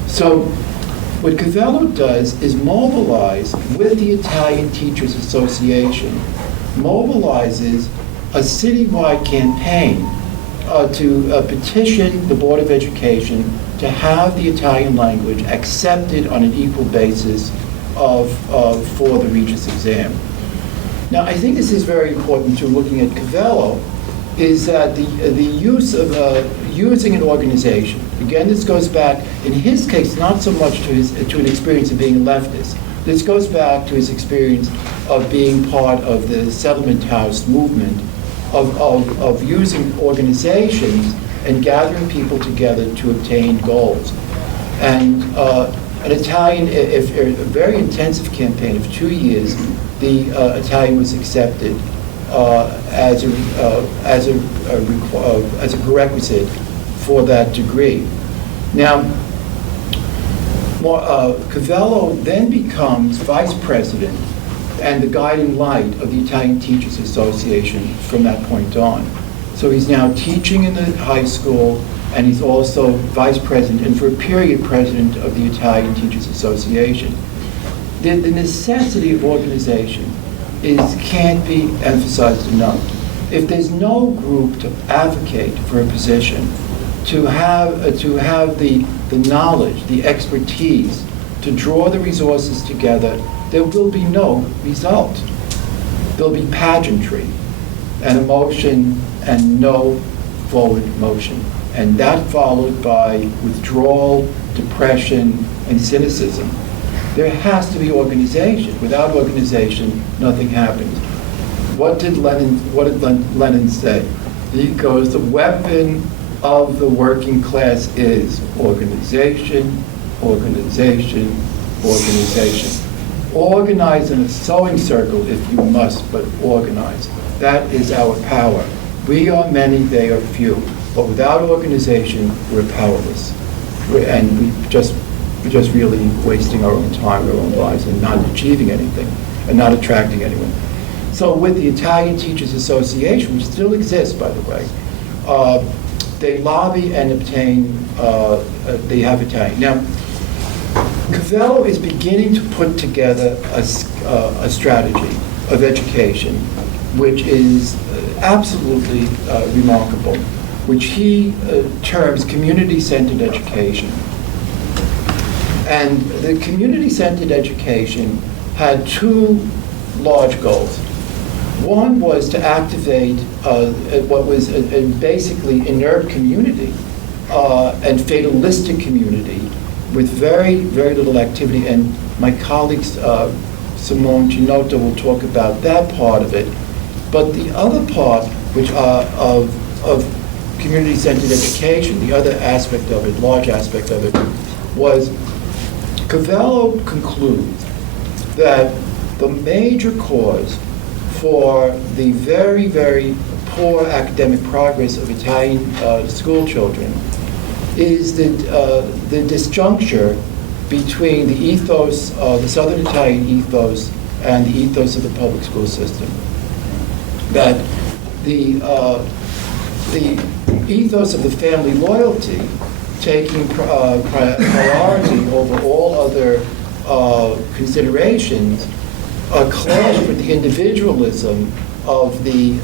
So what Covello does is mobilize with the Italian Teachers Association, mobilizes a citywide campaign to petition the Board of Education to have the Italian language accepted on an equal basis for the Regents exam. Now, I think this is very important to looking at Covello, is that the use of using an organization. Again, this goes back, in his case, not so much to an experience of being a leftist. This goes back to his experience of being part of the settlement house movement, of using organizations and gathering people together to obtain goals. And an Italian, a very intensive campaign of 2 years, the Italian was accepted as a prerequisite for that degree. Now, Covello then becomes vice president and the guiding light of the Italian Teachers Association from that point on. So he's now teaching in the high school, and he's also vice president, and for a period, president of the Italian Teachers Association. The necessity of organization can't be emphasized enough. If there's no group to advocate for a position, to have the knowledge, the expertise, to draw the resources together, there will be no result. There'll be pageantry and emotion and no forward motion. And that followed by withdrawal, depression, and cynicism. There has to be organization. Without organization, nothing happens. What did Lenin say? He goes, the weapon of the working class is organization, organization, organization. Organize in a sewing circle if you must, but organize. That is our power. We are many, they are few. But without organization, we're powerless. And we're just really wasting our own time, our own lives, and not achieving anything, and not attracting anyone. So with the Italian Teachers Association, which still exists, by the way, they lobby and obtain, they have Italian. Now, Covello is beginning to put together a strategy of education, which is absolutely remarkable, which he terms community-centered education. And the community-centered education had 2 large goals. One was to activate what was a basically inert community and fatalistic community with very, very little activity. And my colleagues, Samoa Chinotto, will talk about that part of it. But the other part, which of community-centered education, the other aspect of it, large aspect of it, was Covello concludes that the major cause for the very, very poor academic progress of Italian school children is the disjuncture between the ethos, the Southern Italian ethos, and the ethos of the public school system. that the ethos of the family loyalty, taking priority over all other considerations, clash with the individualism of the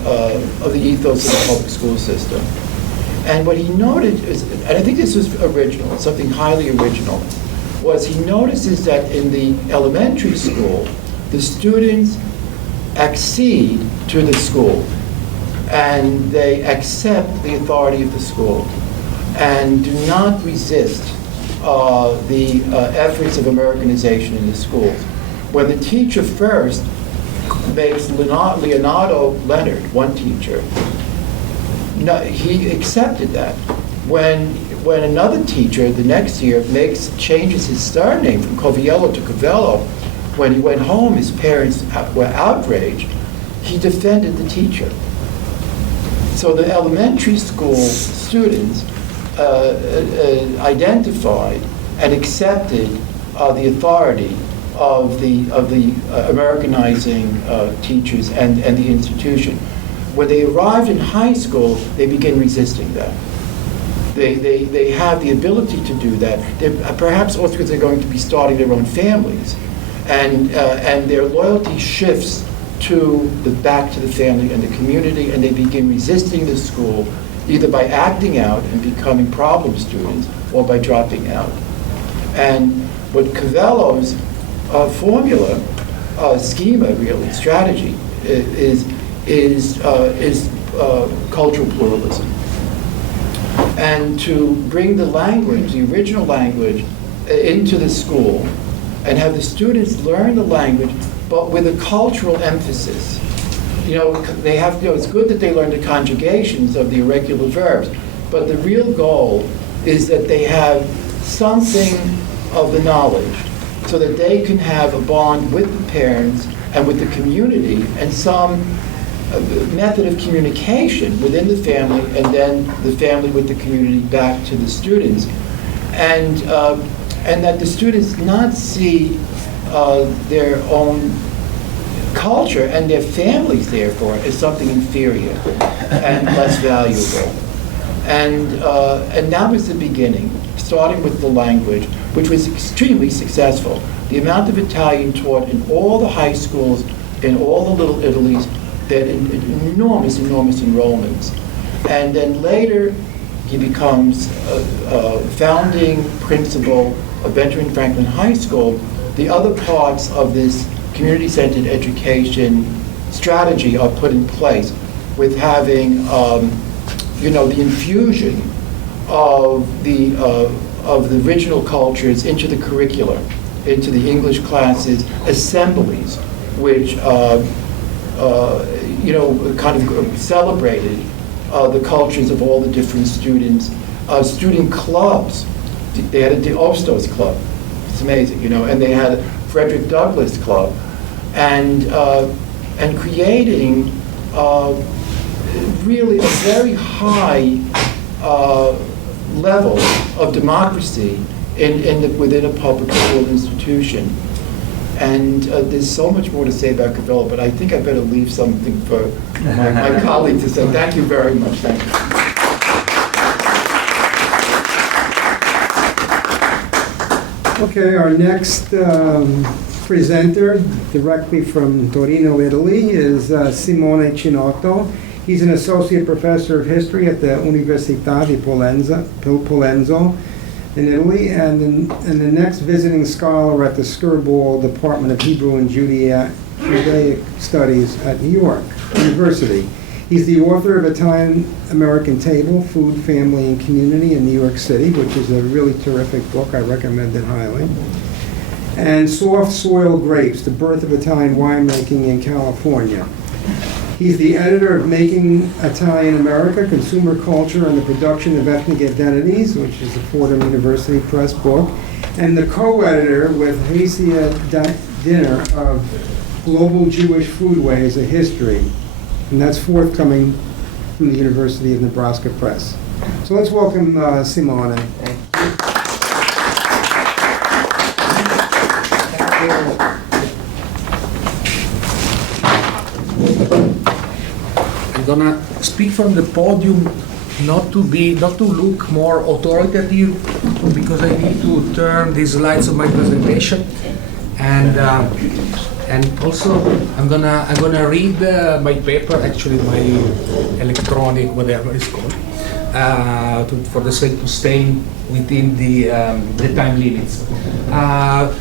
ethos of the public school system. And what he noted is, and I think this was original, something highly original, was he notices that in the elementary school, the students accede to the school, and they accept the authority of the school, and do not resist the efforts of Americanization in the schools. When the teacher first makes Leonard, one teacher, no, he accepted that. When another teacher the next year changes his surname from Covello to Covello, when he went home, his parents were outraged. He defended the teacher. So the elementary school students identified and accepted the authority of the Americanizing teachers and the institution. When they arrived in high school, they begin resisting that. They have the ability to do that. Perhaps also because they're going to be starting their own families, and their loyalty shifts back to the family and the community, and they begin resisting the school, either by acting out and becoming problem students, or by dropping out. And what Covello's formula, schema, really, strategy, is cultural pluralism. And to bring the language, the original language, into the school, and have the students learn the language, but with a cultural emphasis. They have, it's good that they learn the conjugations of the irregular verbs, but the real goal is that they have something of the knowledge, so that they can have a bond with the parents and with the community, and some method of communication within the family, and then the family with the community back to the students, and that the students not see their own culture and their families, therefore, as something inferior and less valuable. And that was the beginning, starting with the language, which was extremely successful. The amount of Italian taught in all the high schools, in all the little Italies, that enormous enrollments. And then later, he becomes a founding principal of Benjamin Franklin High School. The other parts of this community-centered education strategy are put in place, with having, the infusion of the original cultures into the curricula, into the English classes, assemblies, which kind of celebrated the cultures of all the different students. Student clubs, they had the Hostos club, it's amazing, and they had a Frederick Douglass club, and creating really a very high level of democracy within a public school institution. And there's so much more to say about Covello, but I think I better leave something for my colleague to say. Thank you very much. Thank you. Okay, our next presenter, directly from Torino, Italy, is Samoa Chinotto. He's an associate professor of history at the Università di Pollenzo in Italy, and the next visiting scholar at the Skirball Department of Hebrew and Judaic Studies at New York University. He's the author of Italian-American Table, Food, Family, and Community in New York City, which is a really terrific book. I recommend it highly. And Soft Soil Grapes, The Birth of Italian Winemaking in California. He's the editor of Making Italian America, Consumer Culture and the Production of Ethnic Identities, which is a Fordham University Press book, and the co-editor with Hasia Dinner of Global Jewish Foodways, A History, and that's forthcoming from the University of Nebraska Press. So let's welcome Simone. I'm gonna speak from the podium, not to look more authoritative, because I need to turn the slides of my presentation, and also I'm gonna read my paper, actually my electronic, whatever it's called, for the sake of staying within the time limits.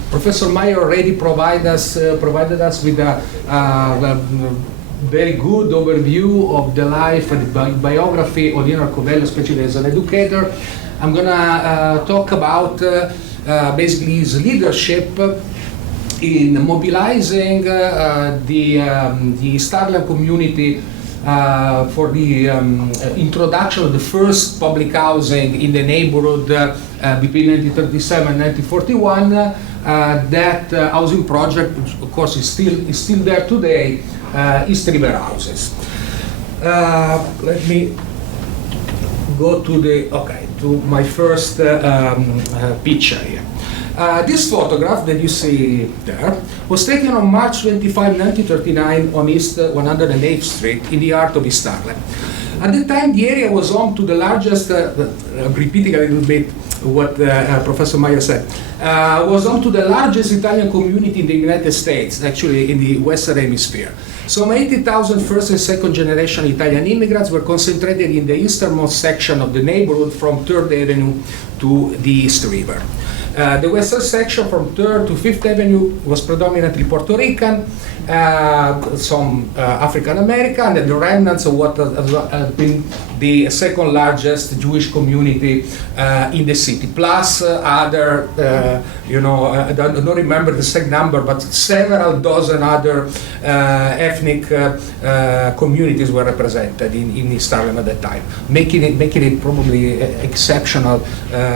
Professor Mayor already provided us with a very good overview of the life and the biography of Leonard Covello, especially as an educator. I'm gonna talk about basically his leadership in mobilizing the East Harlem community for the introduction of the first public housing in the neighborhood between 1937 and 1941. That housing project, which of course is still there today, East River Houses. Let me go to my first picture here. This photograph that you see there was taken on March 25, 1939 on East 108th Street in the heart of East Harlem. At the time, the area was home to the largest, repeating a little bit what Professor Mayer said, was home to the largest Italian community in the United States, actually in the Western Hemisphere. Some 80,000 first and second generation Italian immigrants were concentrated in the easternmost section of the neighborhood from 3rd Avenue to the East River. The western section from 3rd to 5th Avenue was predominantly Puerto Rican, some African American, and the remnants of what has been the second largest Jewish community in the city, plus other, I don't remember the exact number, but several dozen other ethnic communities were represented in East Harlem at that time, making it probably exceptional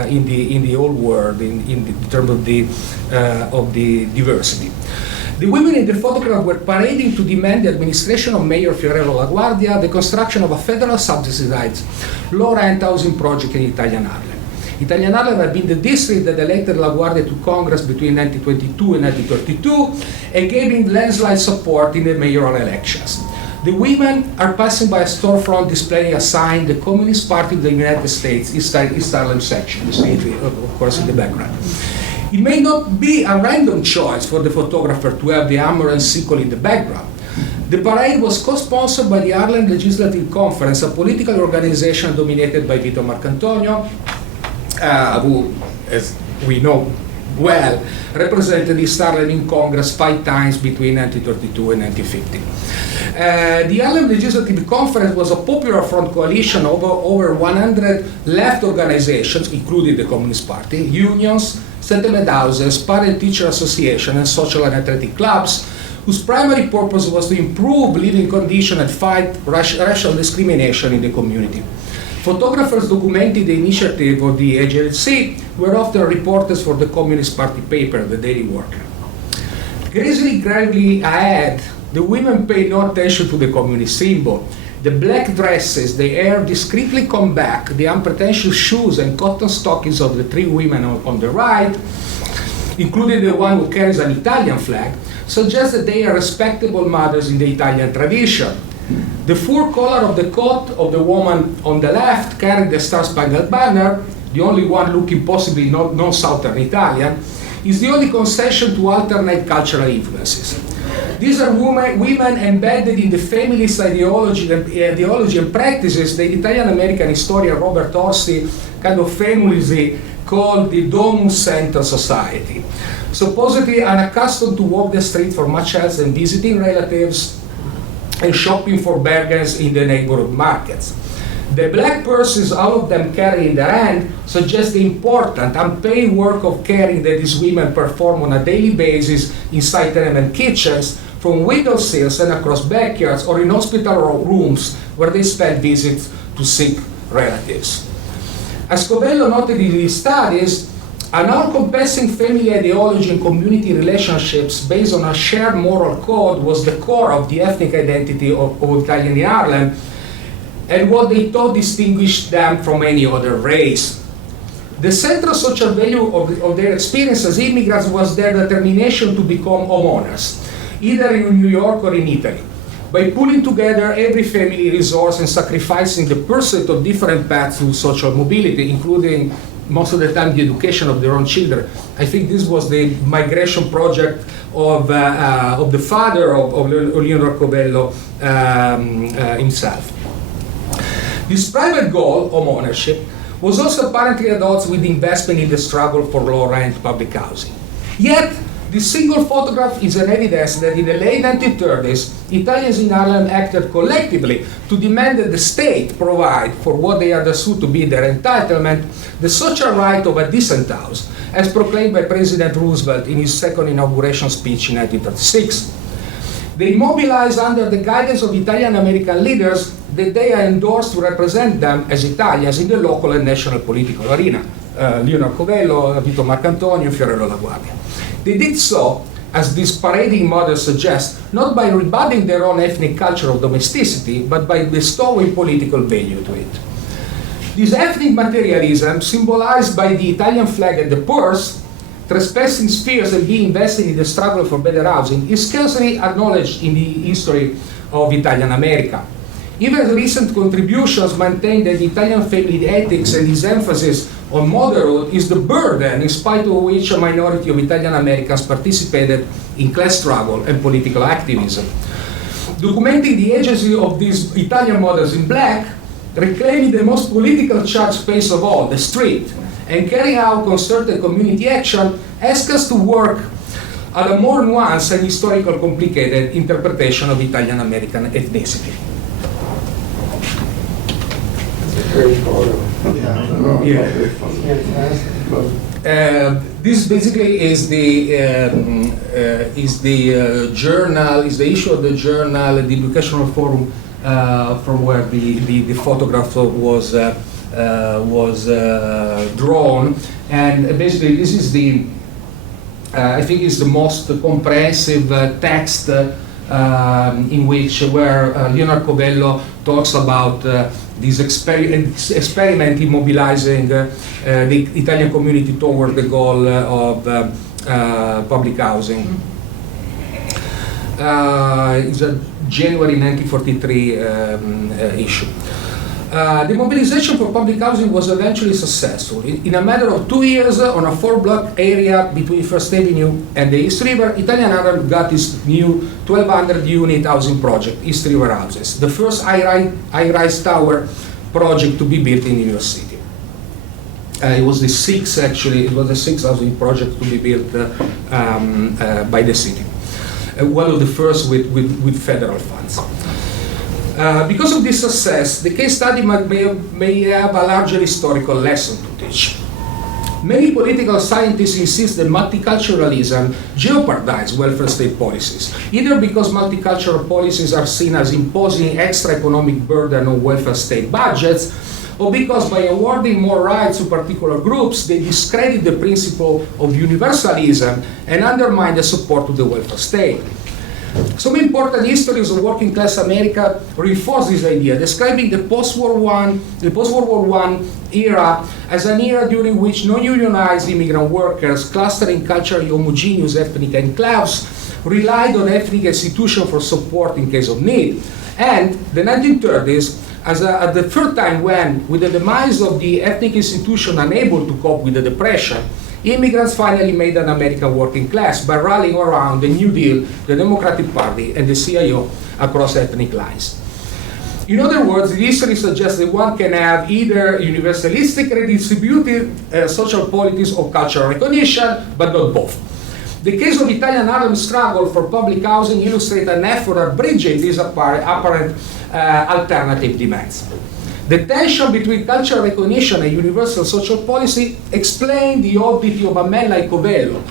in the whole world in terms of the diversity. The women in the photograph were parading to demand the administration of Mayor Fiorello LaGuardia the construction of a federal subsidized low-rent housing project in Italian Harlem. Italian Harlem had been the district that elected LaGuardia to Congress between 1922 and 1932 and gave him landslide support in the mayoral elections. The women are passing by a storefront displaying a sign, the Communist Party of the United States, East Harlem section. You see it, of course, in the background. It may not be a random choice for the photographer to have the hammer and sickle in the background. The parade was co-sponsored by the Harlem Legislative Conference, a political organization dominated by Vito Marcantonio, who, as we know well, represented East Harlem in Congress 5 times between 1932 and 1950. The Harlem Legislative Conference was a popular front coalition of over 100 left organizations, including the Communist Party, unions, settlement houses, parent-teacher association, and social and athletic clubs, whose primary purpose was to improve living conditions and fight racial discrimination in the community. Photographers documenting the initiative of the AJLC were often reporters for the Communist Party paper, The Daily Worker. Gravely ahead, the women paid no attention to the communist symbol. The black dresses, the hair discreetly combed back, the unpretentious shoes and cotton stockings of the 3 women on the right, including the one who carries an Italian flag, suggest that they are respectable mothers in the Italian tradition. The fur collar of the coat of the woman on the left carrying the Star-Spangled Banner, the only one looking possibly non-Southern Italian, is the only concession to alternate cultural influences. These are women embedded in the feminist ideology and practices that Italian-American historian Robert Orsi kind of famously called the Domus Center Society. Supposedly unaccustomed to walk the street for much else than visiting relatives and shopping for bargains in the neighborhood markets. The black purses all of them carry in their hand suggest the important unpaid work of caring that these women perform on a daily basis inside tenement kitchens, from window sills and across backyards, or in hospital rooms where they spend visits to sick relatives. As Covello noted in his studies, an all-encompassing family ideology and community relationships based on a shared moral code was the core of the ethnic identity of Italian Harlem, and what they thought distinguished them from any other race. The central social value of their experience as immigrants was their determination to become homeowners, either in New York or in Italy. by pulling together every family resource and sacrificing the pursuit of different paths to social mobility, including most of the time the education of their own children. I think this was the migration project of the father of Leonard Covello himself. This private goal of ownership was also apparently at odds with the investment in the struggle for low-rent public housing. Yet, this single photograph is an evidence that in the late 1930s, Italians in Harlem acted collectively to demand that the state provide for what they understood to be their entitlement, the social right of a decent house, as proclaimed by President Roosevelt in his second inauguration speech in 1936. They mobilized under the guidance of Italian-American leaders that they are endorsed to represent them as Italians in the local and national political arena. Leonard Covello, Vito Marcantonio, Fiorello LaGuardia. They did so, as this parading model suggests, not by rebutting their own ethnic culture of domesticity, but by bestowing political value to it. This ethnic materialism, symbolized by the Italian flag and the purse, trespassing spheres and being invested in the struggle for better housing, is scarcely acknowledged in the history of Italian America. Even recent contributions maintain that the Italian family ethics and its emphasis on motherhood is the burden in spite of which a minority of Italian Americans participated in class struggle and political activism. Documenting the agency of these Italian mothers in black, reclaiming the most political charged space of all, the street, and carrying out concerted community action, asks us to work at a more nuanced and historical complicated interpretation of Italian American ethnicity. Great photo. Yeah. Fantastic. This basically is the journal, is the issue of the journal, the Educational Forum, from where the photograph was drawn, and basically this is the I think it's the most comprehensive text in which where Leonard Covello talks about this experiment in mobilizing the Italian community toward the goal of public housing. It's a January 1943 issue. The mobilization for public housing was eventually successful. In a matter of 2 years, on a 4-block area between First Avenue and the East River, Italian Harlem got its new 1,200-unit housing project, East River Houses, the first high-rise tower project to be built in New York City. It was the sixth housing project to be built by the city. One of the first with federal funds. Because of this success, the case study may have a larger historical lesson to teach. Many political scientists insist that multiculturalism jeopardizes welfare state policies, either because multicultural policies are seen as imposing extra economic burden on welfare state budgets, or because by awarding more rights to particular groups, they discredit the principle of universalism and undermine the support to the welfare state. Some important histories of working class America reinforce this idea, describing the post-World War I era as an era during which non-unionized immigrant workers, clustering culturally homogeneous ethnic enclaves, relied on ethnic institutions for support in case of need, and the 1930s as at the third time when, with the demise of the ethnic institution unable to cope with the Depression, immigrants finally made an American working class by rallying around the New Deal, the Democratic Party, and the CIO across ethnic lines. In other words, the history suggests that one can have either universalistic redistributive social politics or cultural recognition, but not both. The case of Italian Harlem struggle for public housing illustrates an effort at bridging these apparent alternative demands. The tension between cultural recognition and universal social policy explain the oddity of a man like Covello,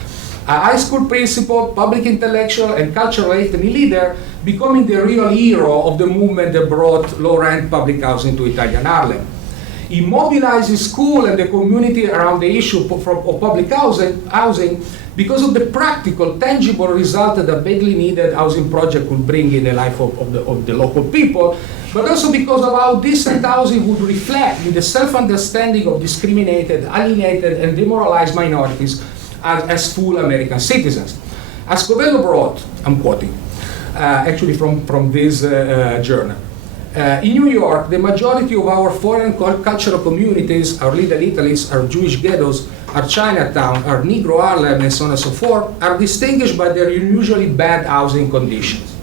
a high school principal, public intellectual, and cultural ethnic leader, becoming the real hero of the movement that brought low-rent public housing to Italian Harlem. He mobilized his school and the community around the issue of public housing because of the practical, tangible result that a badly needed housing project would bring in the life of the local people, but also because of how decent housing would reflect in the self-understanding of discriminated, alienated, and demoralized minorities as full American citizens. As Covello wrote, I'm quoting, actually from this journal. In New York, the majority of our foreign cultural communities, our Little Italies, our Jewish ghettos, our Chinatown, our Negro Harlem, and so on and so forth, are distinguished by their unusually bad housing conditions.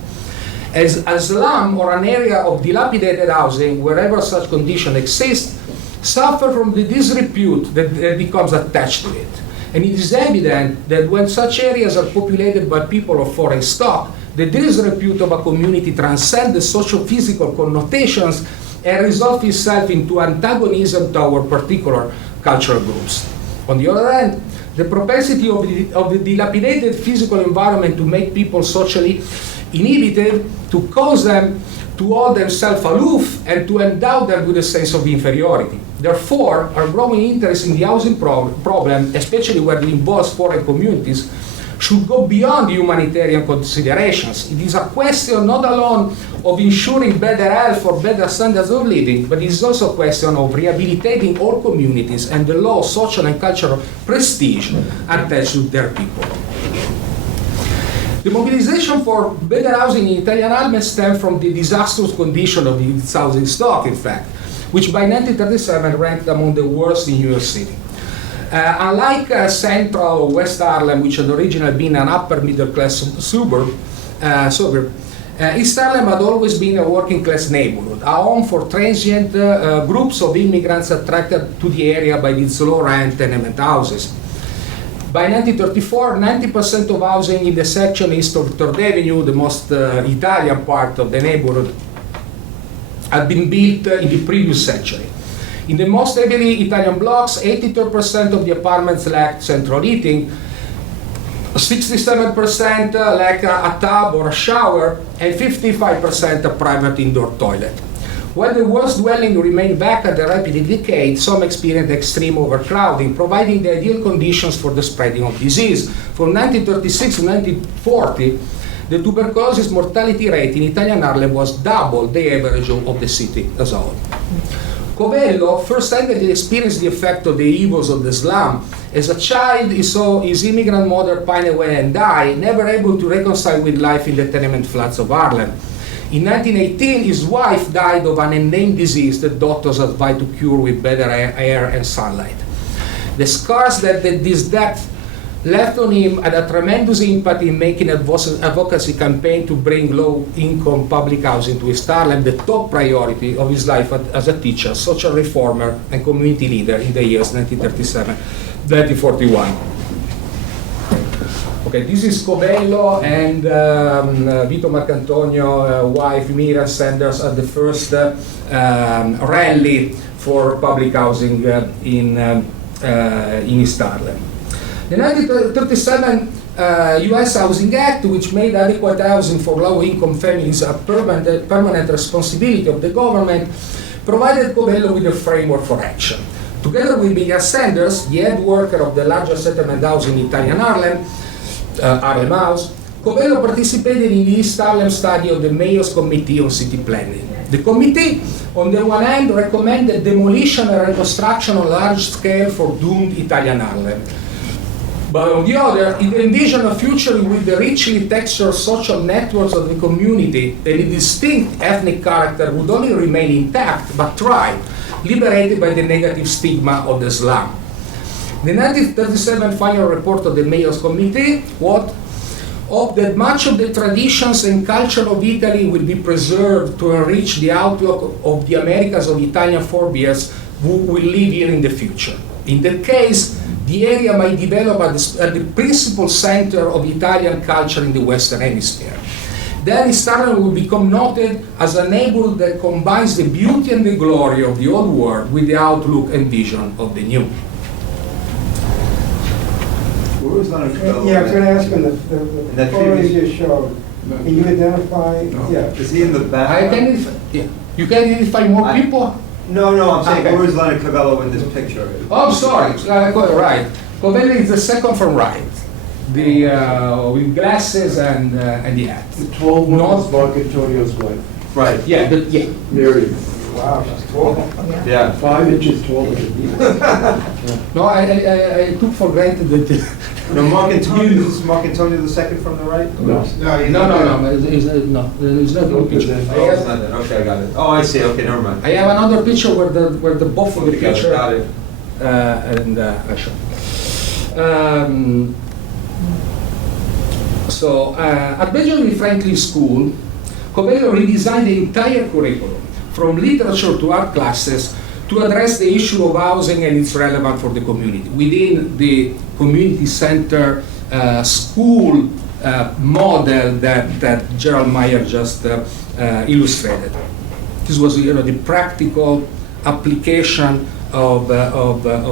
As a slum or an area of dilapidated housing, wherever such condition exists, suffer from the disrepute that becomes attached to it. And it is evident that when such areas are populated by people of foreign stock, the disrepute of a community transcends the social-physical connotations and resolves itself into antagonism toward particular cultural groups. On the other hand, the propensity of the dilapidated physical environment to make people socially inhibited, to cause them to hold themselves aloof, and to endow them with a sense of inferiority. Therefore, our growing interest in the housing problem, especially where it involves foreign communities, should go beyond humanitarian considerations. It is a question not alone of ensuring better health or better standards of living, but it is also a question of rehabilitating all communities and the low social and cultural prestige attached to their people. The mobilization for better housing in Italian Harlem stemmed from the disastrous condition of its housing stock, in fact, which by 1937 ranked among the worst in New York City. Unlike Central or West Harlem, which had originally been an upper middle class suburb, East Harlem had always been a working class neighborhood, a home for transient groups of immigrants attracted to the area by its low rent tenement houses. By 1934, 90% of housing in the section east of 3rd Avenue, the most Italian part of the neighborhood, had been built in the previous century. In the most heavily Italian blocks, 83% of the apartments lacked central heating, 67% lacked a tub or a shower, and 55% a private indoor toilet. While the worst dwelling remained vacant and rapidly decayed, some experienced extreme overcrowding, providing the ideal conditions for the spreading of disease. From 1936 to 1940, the tuberculosis mortality rate in Italian Harlem was double the average of the city as a whole. Covello first-handedly experienced the effect of the evils of the slum. As a child, he saw his immigrant mother pine away and die, never able to reconcile with life in the tenement flats of Harlem. In 1918, his wife died of an unnamed disease that doctors advised to cure with better air and sunlight. The scars that this death left on him had a tremendous impact in making an advocacy campaign to bring low-income public housing to East Harlem, the top priority of his life as a teacher, social reformer, and community leader in the years 1937-1941. Okay, this is Covello and Vito Marcantonio, wife María Sanders at the first rally for public housing in East Harlem. The 1937 U.S. Housing Act, which made adequate housing for low-income families a permanent responsibility of the government, provided Covello with a framework for action. Together with María Sanders, the head worker of the largest settlement house in Italian Harlem, Harlem House, Covello participated in the East Harlem study of the Mayor's Committee on City Planning. The committee, on the one hand, recommended demolition and reconstruction on a large scale for doomed Italian Harlem. But on the other, it envisioned a future in which the richly textured social networks of the community and its distinct ethnic character would only remain intact, but thrive, liberated by the negative stigma of the slum. The 1937 final report of the Mayor's Committee hoped that much of the traditions and culture of Italy will be preserved to enrich the outlook of the Americas of Italian forebears who will live here in the future. In that case, the area might develop as the principal center of Italian culture in the Western Hemisphere. Then East Harlem will become noted as a neighborhood that combines the beauty and the glory of the old world with the outlook and vision of the new. Where was Leonard Covello? Yeah, I was going to ask him, the that photo previous- you just showed, can you identify? No. Yeah. Is he in the back? You can identify more people? No, I'm saying, Okay. where is Leonard Covello in this picture? Oh, sorry, right. Covello is the second from right. The with glasses and the hat. The tall one Not- is Marcantonio's wife, Right, Yeah, Mary, Wow, she's tall. yeah. 5 inches taller than me. No, I took for granted that No, Marcantonio, is Marcantonio the second from the right? No. he's No, not there. no, it's not a picture. Oh, it's not there. Okay, I got it. Oh, I see. Okay, never mind. I have another picture where the both of the Got it, picture got it. I show. At Benjamin Franklin School, Covello redesigned the entire curriculum, from literature to art classes, to address the issue of housing and its relevance for the community. Within the community center school model that Gerald Meyer just illustrated. This was the practical application of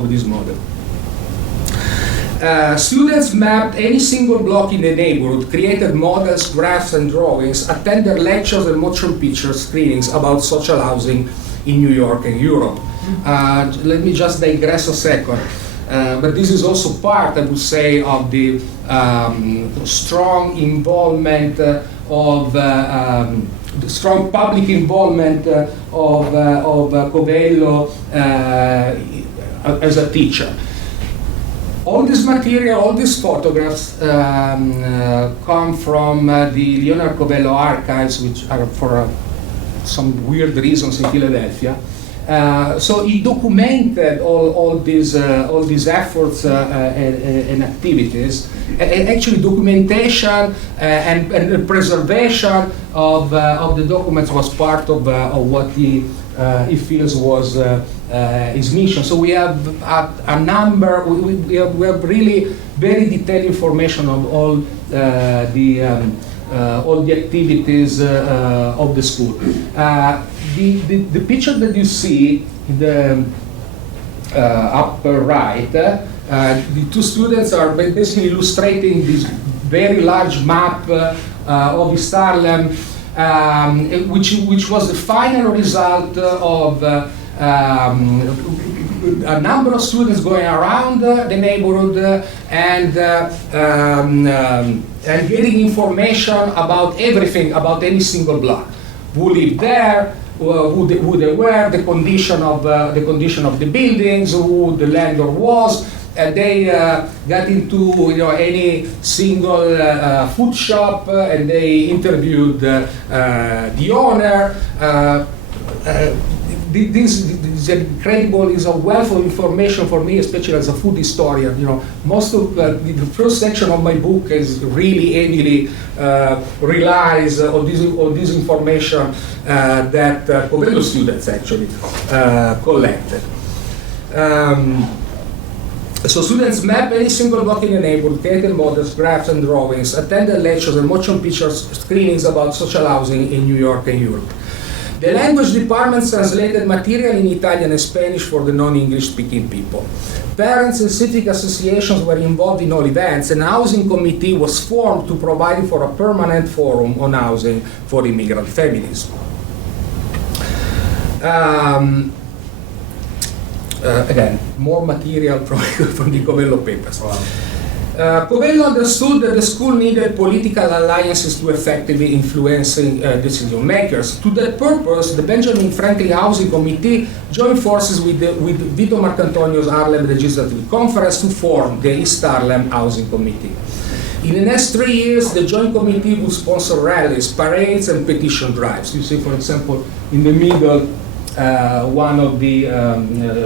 this model. Students mapped any single block in the neighborhood, created models, graphs, and drawings, attended lectures and motion picture screenings about social housing in New York and Europe. Let me just digress a second. But this is also part, I would say, of the strong involvement of the strong public involvement of Covello as a teacher. All this material, all these photographs come from the Leonard Covello archives, which are for some weird reasons in Philadelphia. So he documented all these efforts and activities. Actually, documentation and preservation of the documents was part of what he feels was his mission. So we have a number. We have really very detailed information of all the activities of the school. The picture that you see in the upper right, the two students are basically illustrating this very large map of East Harlem, which was the final result of a number of students going around the neighborhood and getting information about everything, about any single block. Who lived there, who they were, the condition of the buildings, who the landlord was, and they got into any single food shop, and they interviewed the owner. This is incredible. Is a wealth of information for me, especially as a food historian. Most of the first section of my book is really heavily relies on this information that Covello students actually collected. So students map any single block in the neighborhood, created models, graphs, and drawings, attended lectures and motion picture screenings about social housing in New York and Europe. The language departments translated material in Italian and Spanish for the non-English speaking people. Parents and civic associations were involved in all events, and a housing committee was formed to provide for a permanent forum on housing for immigrant families. Again, more material from the Covello papers. Wow. Covello understood that the school needed political alliances to effectively influence decision makers. To that purpose, the Benjamin Franklin Housing Committee joined forces with Vito Marcantonio's Harlem Legislative Conference to form the East Harlem Housing Committee. In the next 3 years, the Joint Committee would sponsor rallies, parades, and petition drives. You see, for example, in the middle, one of the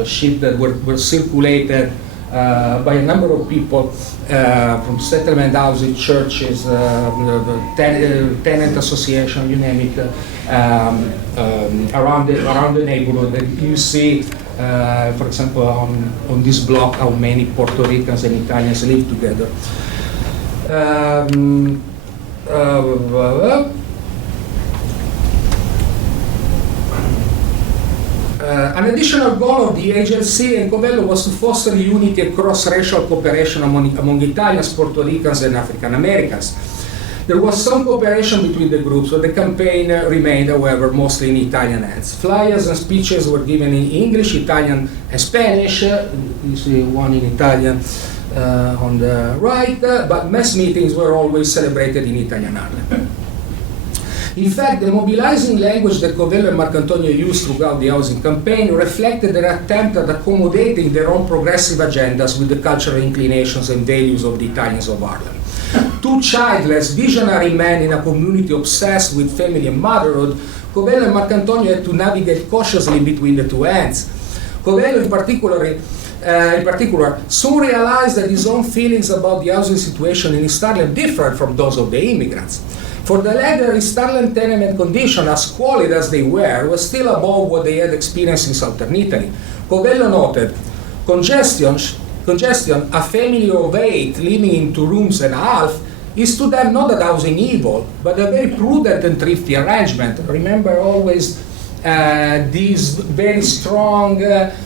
sheets that were circulated by a number of people from settlement houses, churches, tenant association, you name it, around the neighborhood. And you see, for example, on this block, how many Puerto Ricans and Italians live together. An additional goal of the agency and Covello was to foster unity and cross-racial cooperation among Italians, Puerto Ricans, and African Americans. There was some cooperation between the groups, but the campaign remained, however, mostly in Italian hands. Flyers and speeches were given in English, Italian, and Spanish. You see one in Italian on the right, but mass meetings were always celebrated in Italian Harlem. In fact, the mobilizing language that Covello and Marcantonio used throughout the housing campaign reflected their attempt at accommodating their own progressive agendas with the cultural inclinations and values of the Italians of Harlem. Two childless, visionary men in a community obsessed with family and motherhood, Covello and Marcantonio had to navigate cautiously between the two ends. Covello in particular soon realized that his own feelings about the housing situation in East Harlem differed from those of the immigrants. For the latter, East Harlem tenement conditions, as squalid as they were still above what they had experienced in southern Italy. Covello noted, congestion, a family of 8 living in 2 rooms and a half, is to them not a housing evil, but a very prudent and thrifty arrangement. Remember always this very strong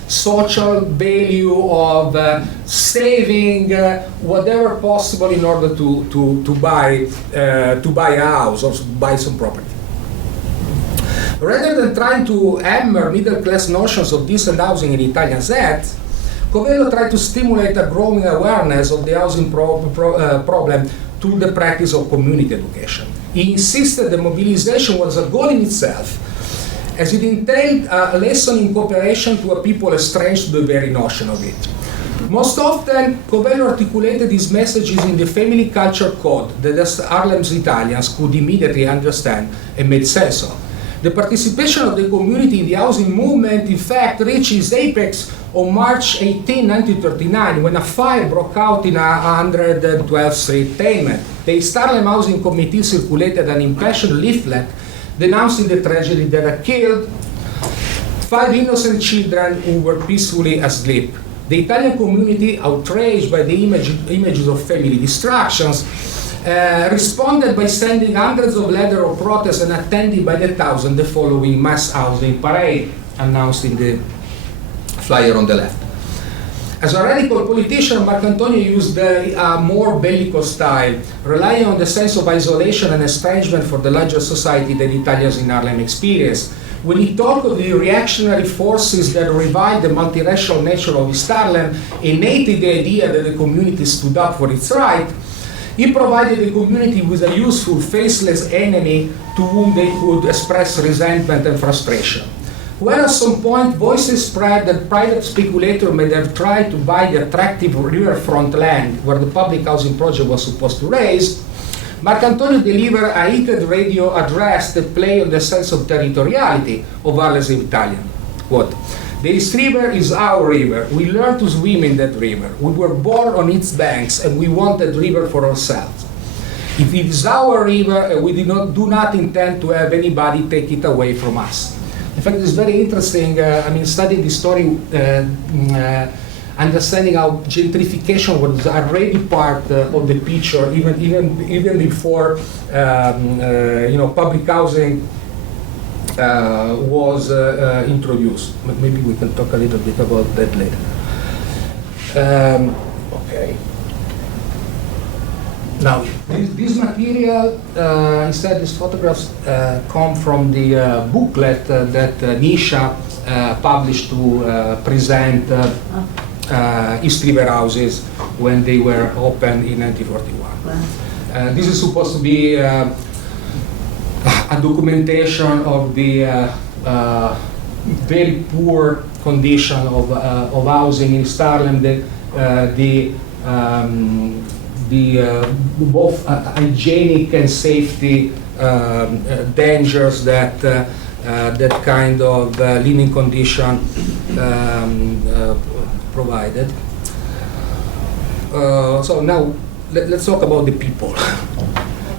social value of saving whatever possible in order to buy a house or buy some property. Rather than trying to hammer middle-class notions of decent housing in Italian heads, Covello tried to stimulate a growing awareness of the housing problem through the practice of community education. He insisted that mobilization was a goal in itself, as it entailed a lesson in cooperation to a people estranged to the very notion of it. Most often, Covello articulated his messages in the family culture code that Harlem's Italians could immediately understand and made sense of. The participation of the community in the housing movement, in fact, reached its apex on March 18, 1939, when a fire broke out in 112th Street tenement. The East Harlem Housing Committee circulated an impassioned leaflet denouncing the tragedy that had killed 5 innocent children who were peacefully asleep. The Italian community, outraged by the images of family destructions, responded by sending hundreds of letters of protest and attending by the thousand the following mass housing parade, announced in the flyer on the left. As a radical politician, Marcantonio used a more bellicose style, relying on the sense of isolation and estrangement for the larger society that Italians in Harlem experienced. When he talked of the reactionary forces that revived the multiracial nature of East Harlem, innately the idea that the community stood up for its right, he provided the community with a useful, faceless enemy to whom they could express resentment and frustration. When at some point voices spread that private speculators may have tried to buy the attractive riverfront land where the public housing project was supposed to raise, Marcantonio delivered a heated radio address that played on the sense of territoriality of Harlem's Italian. Quote, "The East River is our river. We learned to swim in that river. We were born on its banks and we want that river for ourselves. If it is our river, we do not intend to have anybody take it away from us." In fact, it's very interesting, studying the story, understanding how gentrification was already part of the picture, even before public housing was introduced. Maybe we can talk a little bit about that later. Okay. Now, this material, instead, these photographs come from the booklet that Nisha published to present East River houses when they were opened in 1941. Wow. This is supposed to be a documentation of the very poor condition of housing in East Harlem, both hygienic and safety dangers that that kind of living condition provided. So now let's talk about the people.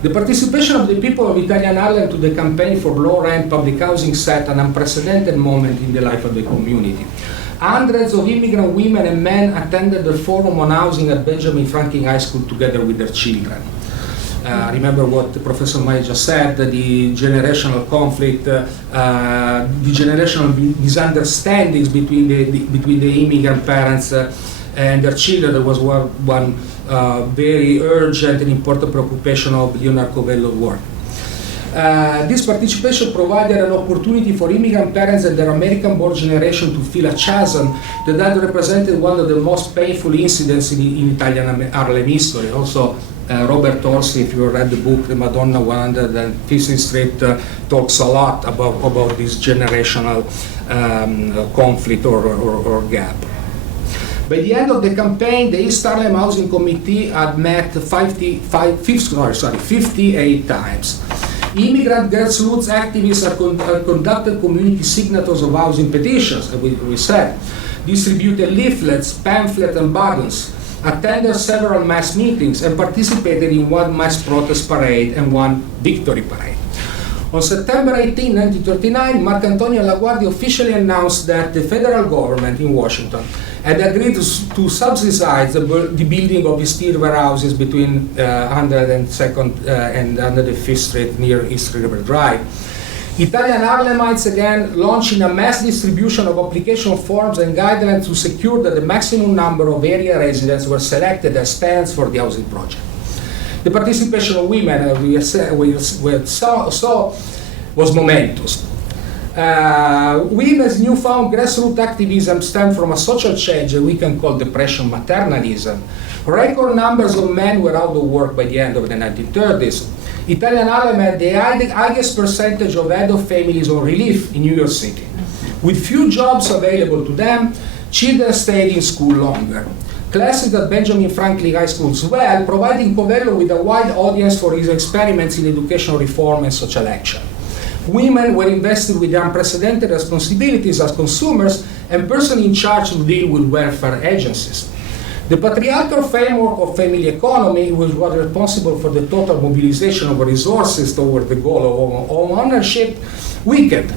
The participation of the people of Italian Harlem to the campaign for low-rent public housing set an unprecedented moment in the life of the community. Hundreds of immigrant women and men attended the Forum on Housing at Benjamin Franklin High School together with their children. Remember what Professor María just said, the generational conflict, the generational misunderstandings between the immigrant parents and their children. There was one very urgent and important preoccupation of Leonard Covello's work. This participation provided an opportunity for immigrant parents and their American-born generation to fill a chasm that had represented one of the most painful incidents in Italian Harlem history. Also, Robert Orsi, if you read the book, The Madonna 150th Street, talks a lot about this generational conflict or gap. By the end of the campaign, the East Harlem Housing Committee had met 58 times. Immigrant grassroots activists have conducted community signatures of housing petitions, as we said, distributed leaflets, pamphlets, and banners, attended several mass meetings, and participated in one mass protest parade and one victory parade. On September 18, 1939, Marcantonio LaGuardia officially announced that the federal government in Washington had agreed to subsidize the building of steel warehouses between 102nd and 105th Street near East River Drive. Italian Harlemites again launching a mass distribution of application forms and guidelines to secure that the maximum number of area residents were selected as tenants for the housing project. The participation of women, as we saw, was momentous. Women's newfound grassroots activism stemmed from a social change that we can call depression maternalism. Record numbers of men were out of work by the end of the 1930s. Italian Harlem had the highest percentage of head of families on relief in New York City. With few jobs available to them, children stayed in school longer. Classes at Benjamin Franklin High School as well, providing Covello with a wide audience for his experiments in educational reform and social action. Women were invested with unprecedented responsibilities as consumers and personally in charge to deal with welfare agencies. The patriarchal framework of family economy, which was responsible for the total mobilization of resources toward the goal of home ownership, weakened,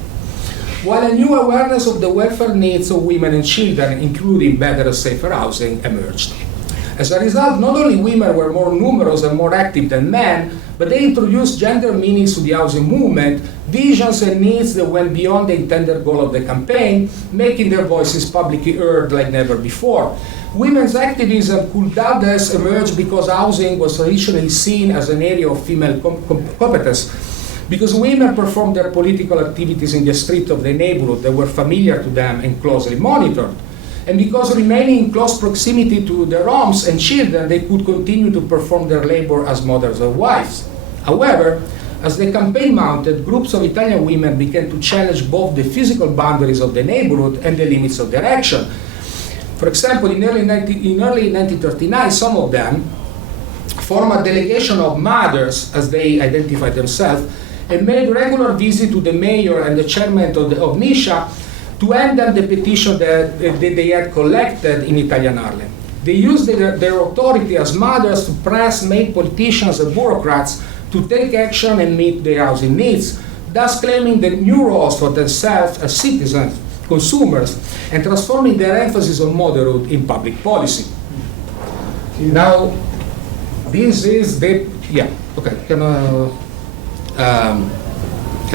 while a new awareness of the welfare needs of women and children, including better and safer housing, emerged. As a result, not only women were more numerous and more active than men, but they introduced gender meanings to the housing movement, visions and needs that went beyond the intended goal of the campaign, making their voices publicly heard like never before. Women's activism could doubtless emerge because housing was traditionally seen as an area of female competence, because women performed their political activities in the street of the neighborhood that were familiar to them and closely monitored, and because remaining in close proximity to their homes and children, they could continue to perform their labor as mothers or wives. However, as the campaign mounted, groups of Italian women began to challenge both the physical boundaries of the neighborhood and the limits of their action. For example, in early 1939, some of them formed a delegation of mothers, as they identified themselves, and made regular visits to the mayor and the chairman of NISHA to hand them the petition that they had collected in Italian Harlem. They used their authority as mothers to press male politicians and bureaucrats to take action and meet their housing needs, thus claiming the new roles for themselves as citizens, consumers, and transforming their emphasis on motherhood in public policy. Now, this is the, yeah, okay, can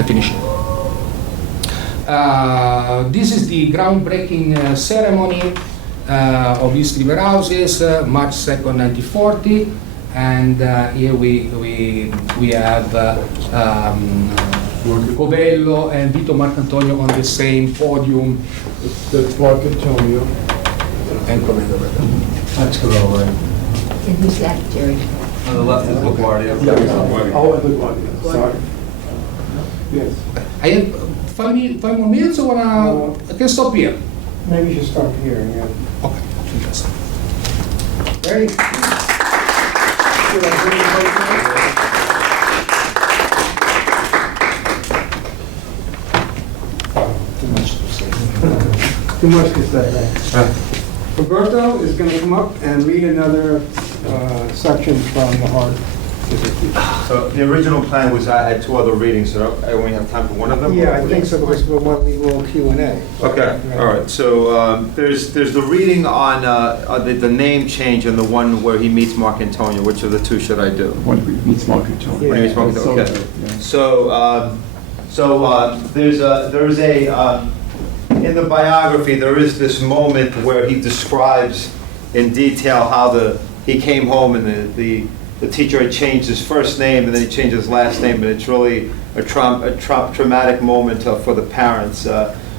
finish. This is the groundbreaking ceremony of East River Houses, March 2nd, 1940, and here we have Covello and Vito Marcantonio on the same podium. That's Marcantonio. And Covello. That's Covello, right? And who's that, Jerry? On the left is LaGuardia. Oh, and LaGuardia, sorry. Yes. I have 5 more minutes, or I can stop here? Maybe you should stop here, yeah. Okay, interesting. Ready? Should I bring the vote Too much to say. down? Too much to say, right? Roberto is going to come up and read another section from the heart. So the original plan was I had 2 other readings, so I only have time for one of them? Yeah, I think so, because we want to leave a little Q&A. Okay, all right. So there's the reading on the name change and the one where he meets Marcantonio. Which of the 2 should I do? When he meets Marcantonio. When he meets Marcantonio, okay. So there's a in the biography there is this moment where he describes in detail how he came home and the teacher had changed his first name and then he changed his last name, and it's really a traumatic moment for the parents.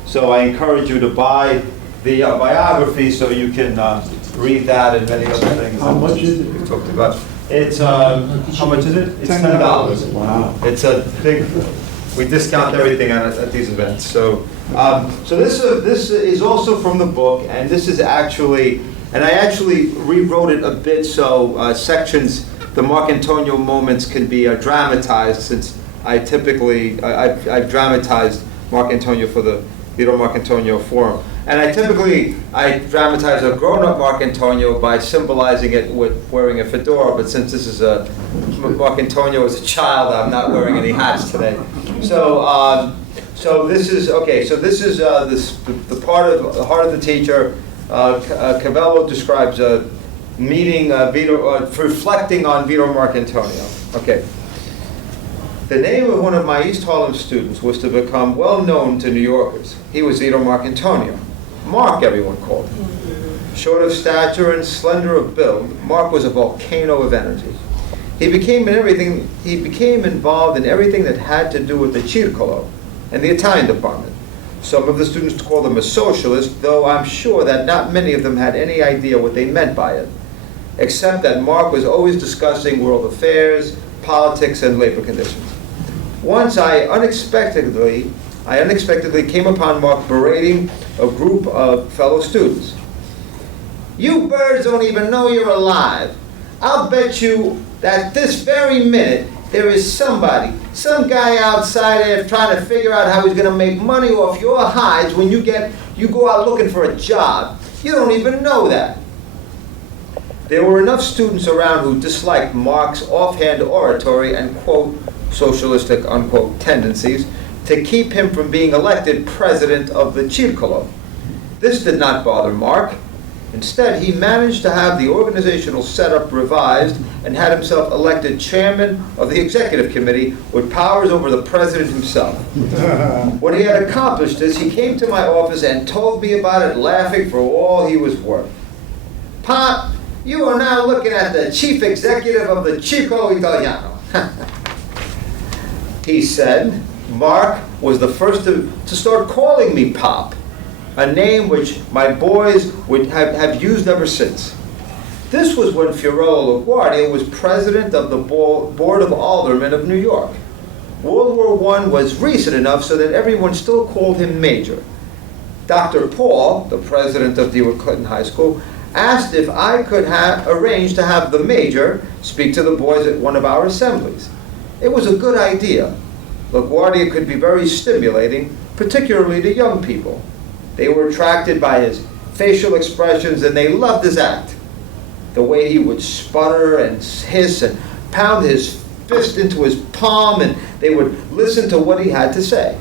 So I encourage you to buy the biography so you can read that and many other things. How much is it? We talked about. It's, how much is it? It's $10. Wow. It's a big, we discount everything at these events. So, so this is also from the book, and this is actually, and I actually rewrote it a bit so sections, the Marcantonio moments can be dramatized, since I've dramatized Marcantonio for the Vito Marcantonio Forum. And I dramatize a grown-up Marcantonio by symbolizing it with wearing a fedora, but since this is a Marcantonio as a child, I'm not wearing any hats today. So, so this is, okay, so this is the part of the heart of the teacher. Covello describes a meeting, reflecting on Vito Marcantonio. Okay. The name of one of my East Harlem students was to become well known to New Yorkers. He was Vito Marcantonio. Mark, everyone called him. Short of stature and slender of build, Mark was a volcano of energy. He became involved in everything that had to do with the curricula and the Italian department. Some of the students called him a socialist, though I'm sure that not many of them had any idea what they meant by it, except that Mark was always discussing world affairs, politics, and labor conditions. Once I unexpectedly came upon Mark berating a group of fellow students. "You birds don't even know you're alive. I'll bet you that this very minute there is some guy outside there trying to figure out how he's going to make money off your hides when you go out looking for a job. You don't even know that." There were enough students around who disliked Mark's offhand oratory and, quote, socialistic, unquote, tendencies to keep him from being elected president of the curricula. This did not bother Mark. Instead, he managed to have the organizational setup revised and had himself elected chairman of the executive committee with powers over the president himself. When he had accomplished this, he came to my office and told me about it, laughing for all he was worth. "Pop, you are now looking at the chief executive of the Circolo Italiano." He said. Mark was the first to start calling me Pop, a name which my boys would have used ever since. This was when Fiorello LaGuardia was president of the Board of Aldermen of New York. World War I was recent enough so that everyone still called him Major. Dr. Paul, the president of DeWitt Clinton High School, asked if I could arrange to have the Major speak to the boys at one of our assemblies. It was a good idea. LaGuardia could be very stimulating, particularly to young people. They were attracted by his facial expressions and they loved his act. The way he would sputter and hiss and pound his fist into his palm, and they would listen to what he had to say.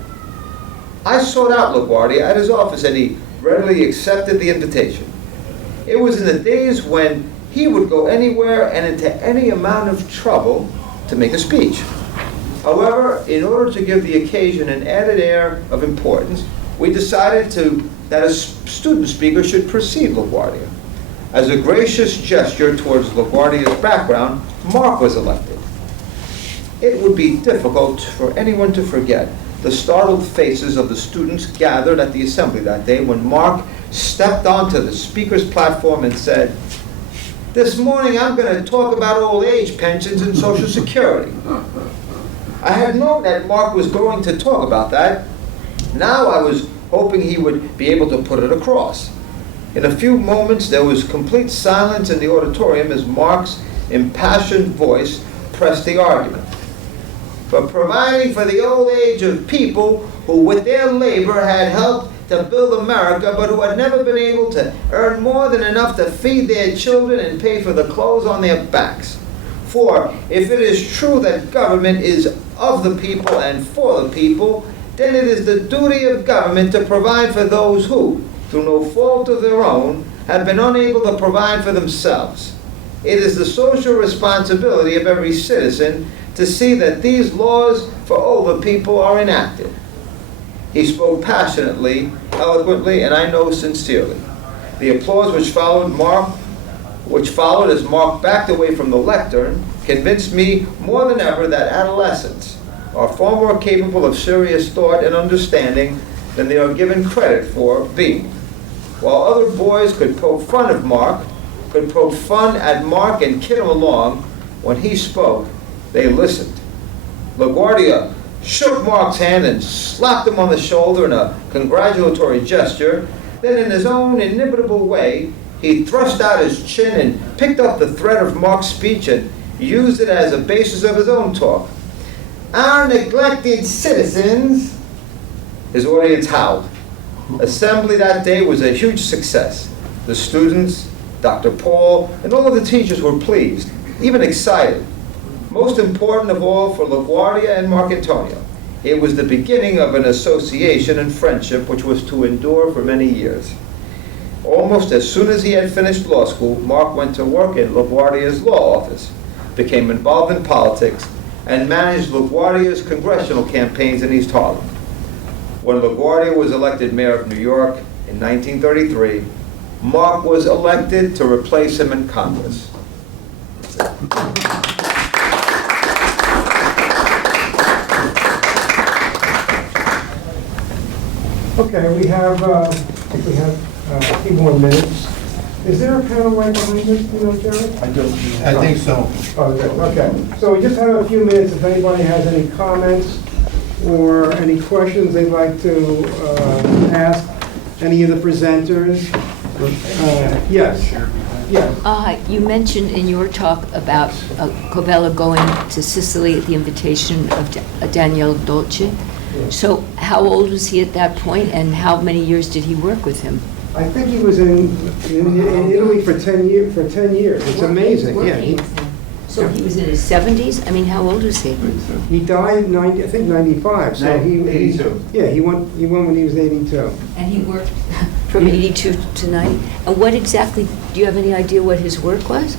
I sought out LaGuardia at his office and he readily accepted the invitation. It was in the days when he would go anywhere and into any amount of trouble to make a speech. However, in order to give the occasion an added air of importance, we decided that a student speaker should precede LaGuardia. As a gracious gesture towards LaGuardia's background, Mark was elected. It would be difficult for anyone to forget the startled faces of the students gathered at the assembly that day when Mark stepped onto the speaker's platform and said, "This morning I'm going to talk about old age pensions and Social Security." I had known that Mark was going to talk about that. Now I was hoping he would be able to put it across. In a few moments, there was complete silence in the auditorium as Mark's impassioned voice pressed the argument. "For providing for the old age of people who with their labor had helped to build America, but who had never been able to earn more than enough to feed their children and pay for the clothes on their backs. For if it is true that government is of the people and for the people, then it is the duty of government to provide for those who, through no fault of their own, have been unable to provide for themselves. It is the social responsibility of every citizen to see that these laws for older people are enacted." He spoke passionately, eloquently, and I know sincerely. The applause which followed as Mark backed away from the lectern convinced me more than ever that adolescents are far more capable of serious thought and understanding than they are given credit for being. While other boys could poke fun at Mark and kid him along, When he spoke, they listened. LaGuardia shook Mark's hand and slapped him on the shoulder in a congratulatory gesture. Then in his own inimitable way, he thrust out his chin and picked up the thread of Mark's speech and used it as a basis of his own talk. Our neglected citizens, his audience howled. Assembly that day was a huge success. The students, Dr. Paul, and all of the teachers were pleased, even excited. Most important of all for LaGuardia and Marcantonio, it was the beginning of an association and friendship which was to endure for many years. Almost as soon as he had finished law school, Mark went to work in LaGuardia's law office, became involved in politics, and managed LaGuardia's congressional campaigns in East Harlem. When LaGuardia was elected mayor of New York in 1933, Mark was elected to replace him in Congress. Okay, we have, I think we have a few more minutes. Is there a panel right behind us, you know, Jerry? I think so. Oh, good, okay. So we just have a few minutes if anybody has any comments or any questions they'd like to ask any of the presenters. Yes. Yes. You mentioned in your talk about Covello going to Sicily at the invitation of Daniel Dolce. So how old was he at that point, and how many years did he work with him? I think he was in Italy for 10 years. It's amazing. Yeah. So he was in his 70s? I mean, how old was he? He died in 95. So he 82. Yeah, he went when he was 82. And he worked from 82 to 90? And what exactly, do you have any idea what his work was?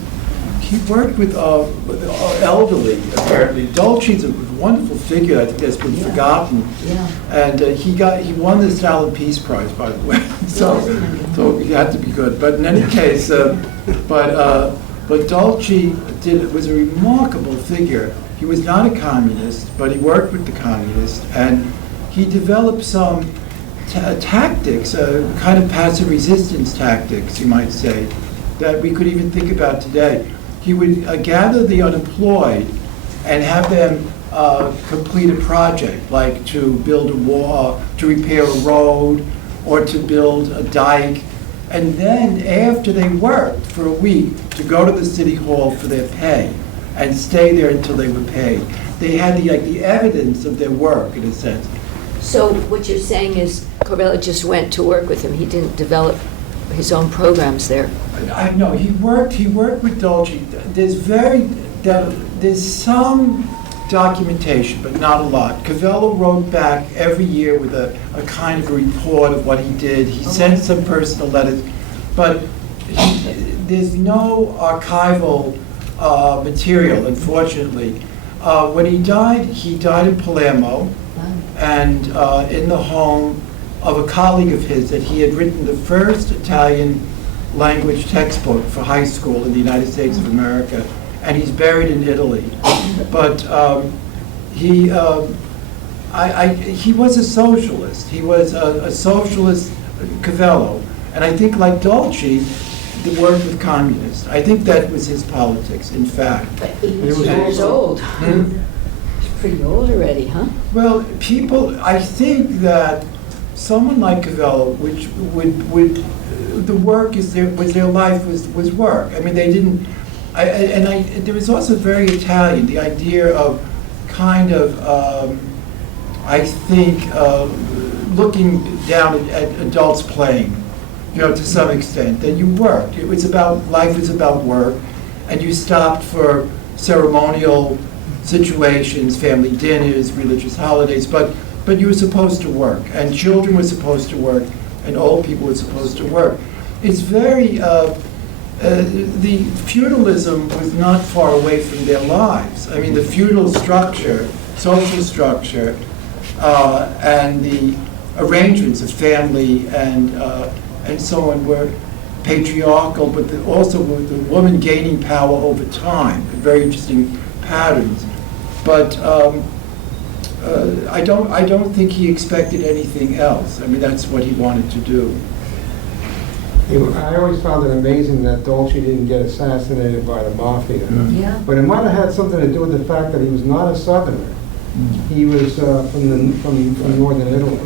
He worked with elderly, apparently. Dolce's a wonderful figure, I think that's been forgotten. Yeah. And he won the Stalin Peace Prize, by the way. So he had to be good. But in any case, but Dolce was a remarkable figure. He was not a communist, but he worked with the communists, and he developed some tactics, kind of passive resistance tactics, you might say, that we could even think about today. He would gather the unemployed and have them complete a project, like to build a wall, to repair a road, or to build a dike. And then, after they worked for a week, to go to the city hall for their pay and stay there until they were paid. They had the evidence of their work, in a sense. So what you're saying is Covello just went to work with him. He didn't develop his own programs there. I know he worked with Dolce. There's some documentation, but not a lot. Covello wrote back every year with a kind of a report of what he did. He sent some personal letters, but there's no archival material, unfortunately. When he died in Palermo, and in the home of a colleague of his that he had written the first Italian language textbook for high school in the United States of America, and he's buried in Italy. But he was a socialist. He was a socialist, Covello, and I think, like Dolce, the work with communists. I think that was his politics, in fact. But 80 years old. He's pretty old already, huh? Well, I think that someone like Covello, which would the work was their life was work. I mean, they didn't. There was also very Italian, the idea of kind of I think looking down at adults playing, to some extent. That you worked. Life was about work, and you stopped for ceremonial situations, family dinners, religious holidays, but you were supposed to work, and children were supposed to work, and old people were supposed to work. It's very, the feudalism was not far away from their lives. I mean, the feudal structure, social structure, and the arrangements of family and so on were patriarchal, but also with the woman gaining power over time, very interesting patterns. But I don't think he expected anything else. I mean, that's what he wanted to do. I always found it amazing that Dolce didn't get assassinated by the mafia. Yeah. But it might have had something to do with the fact that he was not a Southerner. He was from northern Italy.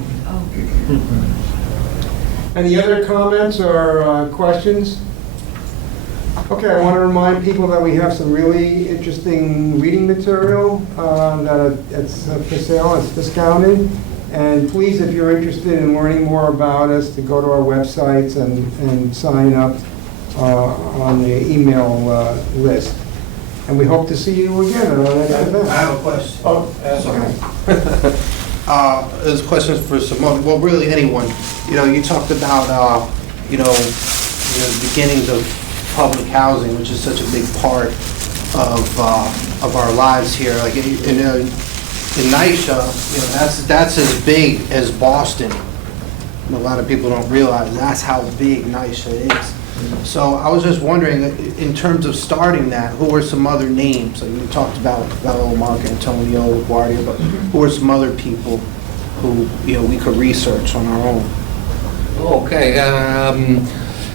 Any other comments or questions? Okay, I want to remind people that we have some really interesting reading material that it's for sale, it's discounted. And please, if you're interested in learning more about us, to go to our websites and sign up on the email list. And we hope to see you again at our next event. I have a question. Oh, Sorry. This question is for Samoa, well, really anyone. You know, you talked about, the beginnings of public housing, which is such a big part of our lives here. Like in NYCHA, that's as big as Boston. And a lot of people don't realize that's how big NYCHA is. So I was just wondering, in terms of starting that, who were some other names? Like you talked about Vito Marcantonio, LaGuardia, but who were some other people who we could research on our own? Okay,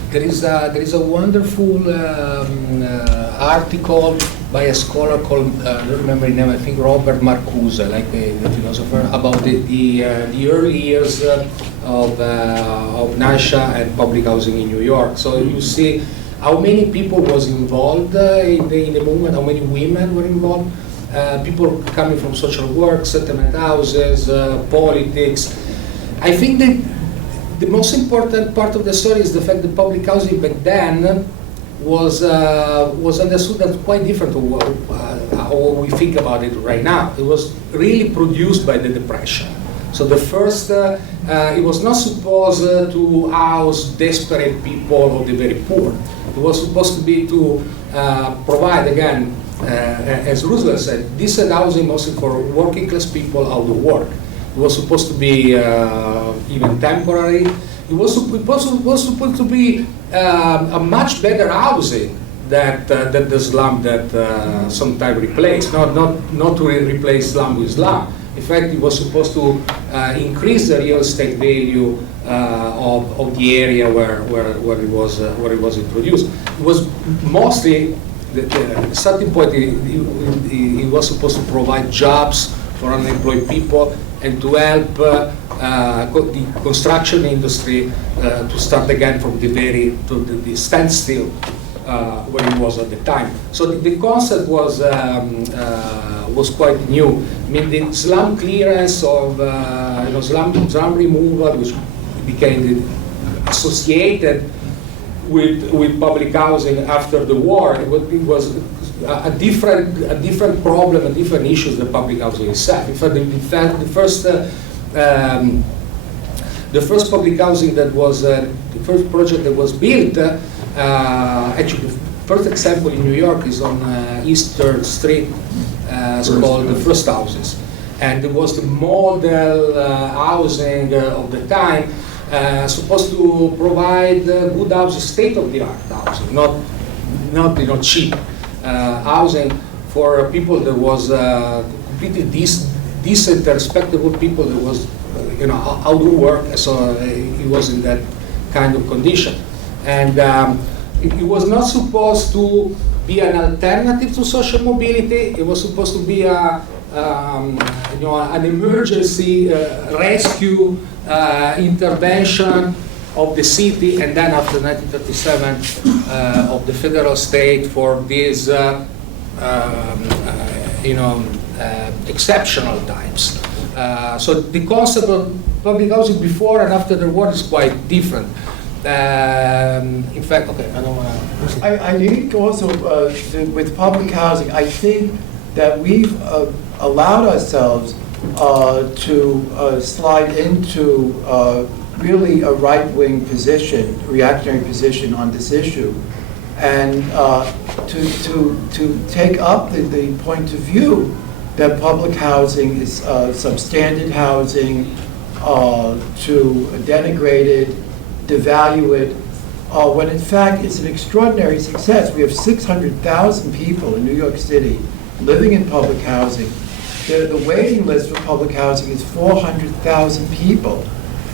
there is a wonderful article by a scholar called, I don't remember his name, I think Robert Marcuse, like the philosopher, about the early years of NYCHA and public housing in New York. So you see how many people was involved in the movement, how many women were involved, people coming from social work, settlement houses, politics. I think that the most important part of the story is the fact that public housing back then was understood as quite different to how we think about it right now. It was really produced by the Depression. So the first, it was not supposed to house desperate people or the very poor. It was supposed to be to provide, again, as Roosevelt said, decent housing mostly for working class people out of work. It was supposed to be even temporary. It was supposed to be a much better housing that the slum that sometimes replaced. Not to replace slum with slum. In fact, it was supposed to increase the real estate value of the area where it was introduced. It was mostly the starting point. It was supposed to provide jobs for unemployed people and to help the construction industry to start again from the standstill where it was at the time. So the concept was quite new. I mean, the slum clearance of slum removal, which became associated with public housing after the war, it was a different problem, a different issues than public housing itself. In fact, the first public housing that was the first project that was built. Actually, the first example in New York is on East 3rd Street. It's called the First Houses, and it was the model housing of the time, supposed to provide good housing, state-of-the-art housing, not cheap housing for people that was completely decent, respectable people that was out of work. So he was in that kind of condition, and it was not supposed to be an alternative to social mobility. It was supposed to be an emergency rescue intervention of the city, and then after 1937 of the federal state for these exceptional times. So the concept of public housing before and after the war is quite different. In fact, okay, I don't want to. I think also with public housing, I think that we've allowed ourselves to slide into really a right-wing position, reactionary position on this issue, and to take up the point of view that public housing is substandard housing, to denigrate it, devalue it, when in fact it's an extraordinary success. We have 600,000 people in New York City living in public housing. The waiting list for public housing is 400,000 people,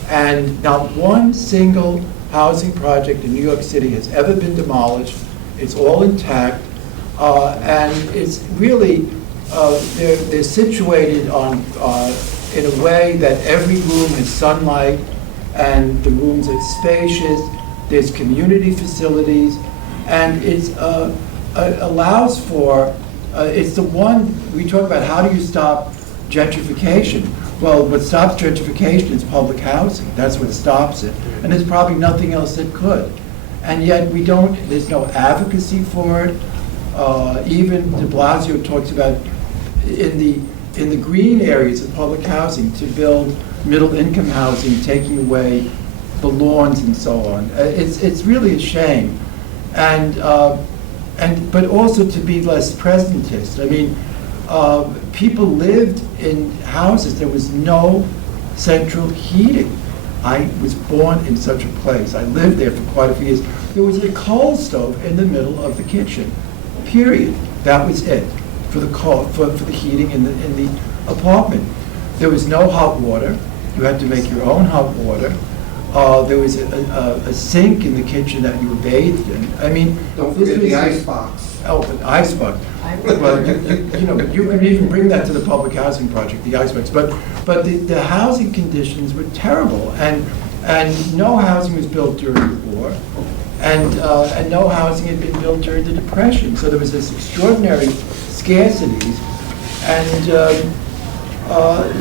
and not one single housing project in New York City has ever been demolished. It's all intact, and it's really, they're situated on, in a way that every room has sunlight, and the rooms are spacious, there's community facilities, and it allows for, it's the one, we talk about how do you stop gentrification. Well, what stops gentrification is public housing. That's what stops it. And there's probably nothing else that could. And yet we don't, there's no advocacy for it. Even de Blasio talks about in the green areas of public housing to build middle income housing, taking away the lawns and so on. It's really a shame. But also to be less presentist. I mean, people lived in houses, there was no central heating. I was born in such a place. I lived there for quite a few years. There was a coal stove in the middle of the kitchen, period. That was it for the for the heating in the apartment. There was no hot water. You had to make your own hot water. There was a sink in the kitchen that you were bathed in. I mean, Don't forget the icebox. Oh, an icebox. Well, but you can even bring that to the public housing project, the icebox. But the housing conditions were terrible, and no housing was built during the war, and no housing had been built during the Depression. So there was this extraordinary scarcity, and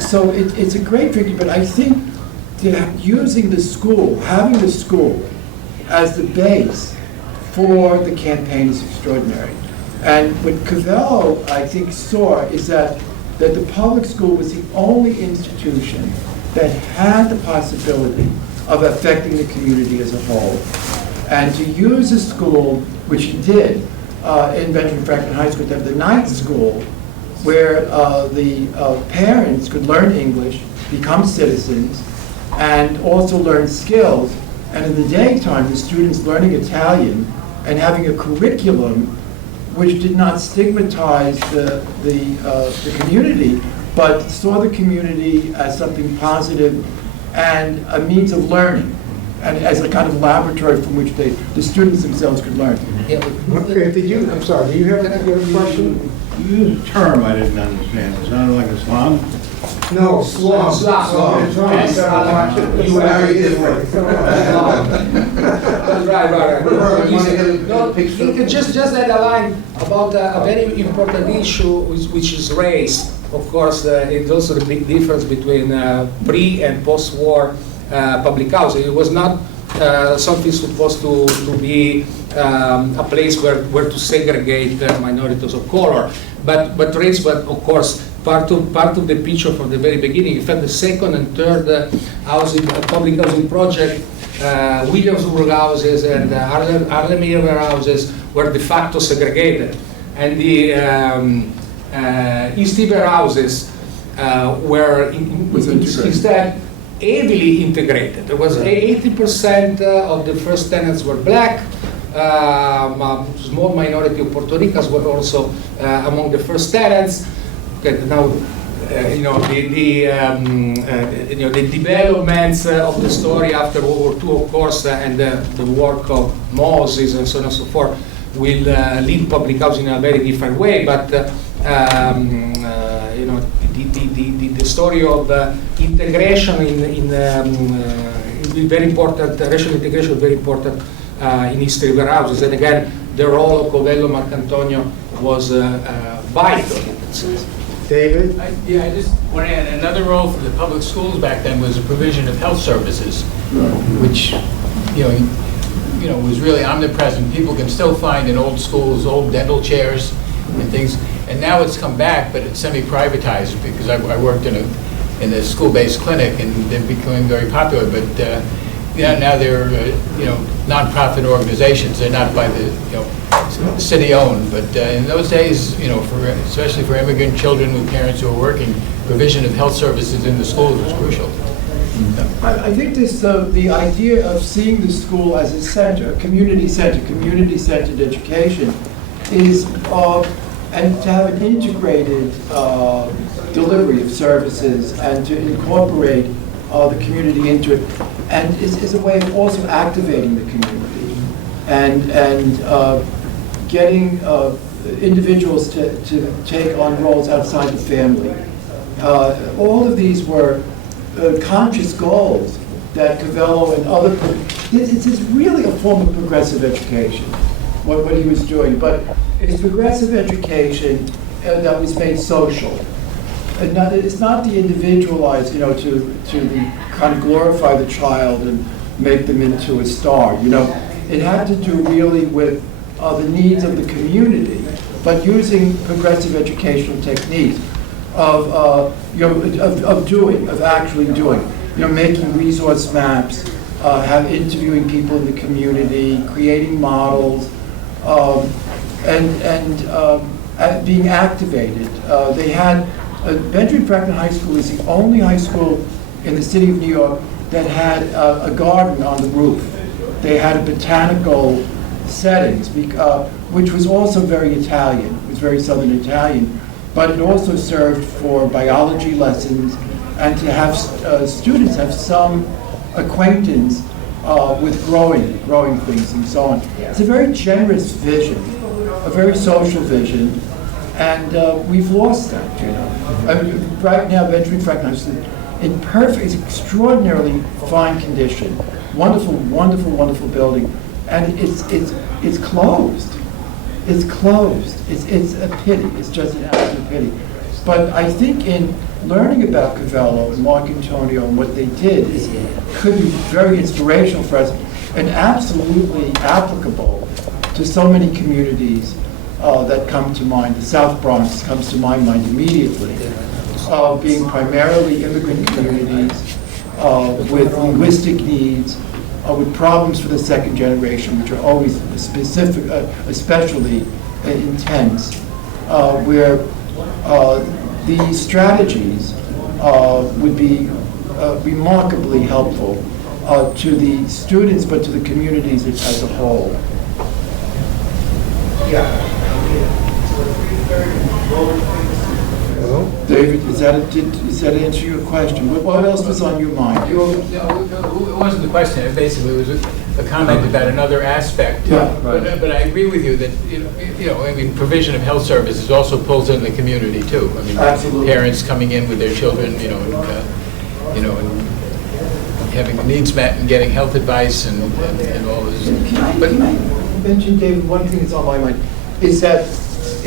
so it's a great victory. But I think using the school, having the school as the base for the campaign is extraordinary. And what Covello, I think, saw is that the public school was the only institution that had the possibility of affecting the community as a whole. And to use a school, which he did in Benjamin Franklin High School, to have the night school where the parents could learn English, become citizens, and also learn skills. And in the daytime, the students learning Italian and having a curriculum which did not stigmatize the community, but saw the community as something positive and a means of learning, and as a kind of laboratory from which the students themselves could learn. Okay, I'm sorry, do you have a question? You used a term I didn't understand. It sounded like a slum. No, slum. Slum. You were very different. Right. No, just add a line about a very important issue which is race. Of course, it's also the big difference between pre- and post-war public housing. It was not something supposed to be a place where to segregate minorities of color, but race was, of course, part of the picture from the very beginning. In fact, the second and third public housing project, Williamsburg houses and Harlem area houses were de facto segregated, and the East River houses were instead heavily integrated. There was 80% of the first tenants were black. A small minority of Puerto Ricans were also among the first tenants. Now, the developments of the story after World War II, of course, and the work of Moses and so on and so forth will lead public housing in a very different way. But the story of integration in very important, racial integration is very important in East River houses. And again, the role of Covello Marcantonio was vital in that sense. David? I just want to add, another role for the public schools back then was the provision of health services, which, was really omnipresent. People can still find in old schools old dental chairs and things, and now it's come back, but it's semi-privatized because I worked in a school-based clinic, and they're becoming very popular. But now they're nonprofit organizations. They're not by the city-owned, but in those days, especially for immigrant children with parents who are working, provision of health services in the schools was crucial. I think the idea of seeing the school as a center, community-centered education, is and to have an integrated delivery of services and to incorporate the community into it, and is a way of also activating the community and getting individuals to take on roles outside the family. All of these were conscious goals that Covello and other, it's really a form of progressive education, what he was doing, but it's progressive education that was made social. And it's not the individualized, to kind of glorify the child and make them into a star, It had to do really with the needs of the community, but using progressive educational techniques of actually doing, making resource maps, interviewing people in the community, creating models, and being activated. They had Benjamin Franklin High School is the only high school in the city of New York that had a garden on the roof. They had a botanical settings, which was also very Italian. It was very Southern Italian, but it also served for biology lessons and to have students have some acquaintance with growing things and so on. It's a very generous vision, a very social vision, and we've lost that, I mean, right now, Benjamin Franklin is in perfect, extraordinarily fine condition. Wonderful, wonderful, wonderful building, and it's closed. It's closed. It's a pity. It's just an absolute pity. But I think in learning about Covello and Marcantonio and what they did could be very inspirational for us and absolutely applicable to so many communities that come to mind. The South Bronx comes to my mind immediately, being primarily immigrant communities with linguistic needs, with problems for the second generation, which are always specific, especially intense, where these strategies would be remarkably helpful to the students, but to the communities as a whole. Hello? David, does that answer your question? What else was on your mind? It wasn't the question. It basically was a comment about another aspect. Yeah, right. But I agree with you that provision of health services also pulls in the community too. I mean, absolutely. Parents coming in with their children, and having the needs met and getting health advice and all this. Can I mention, David, one thing that's on my mind is that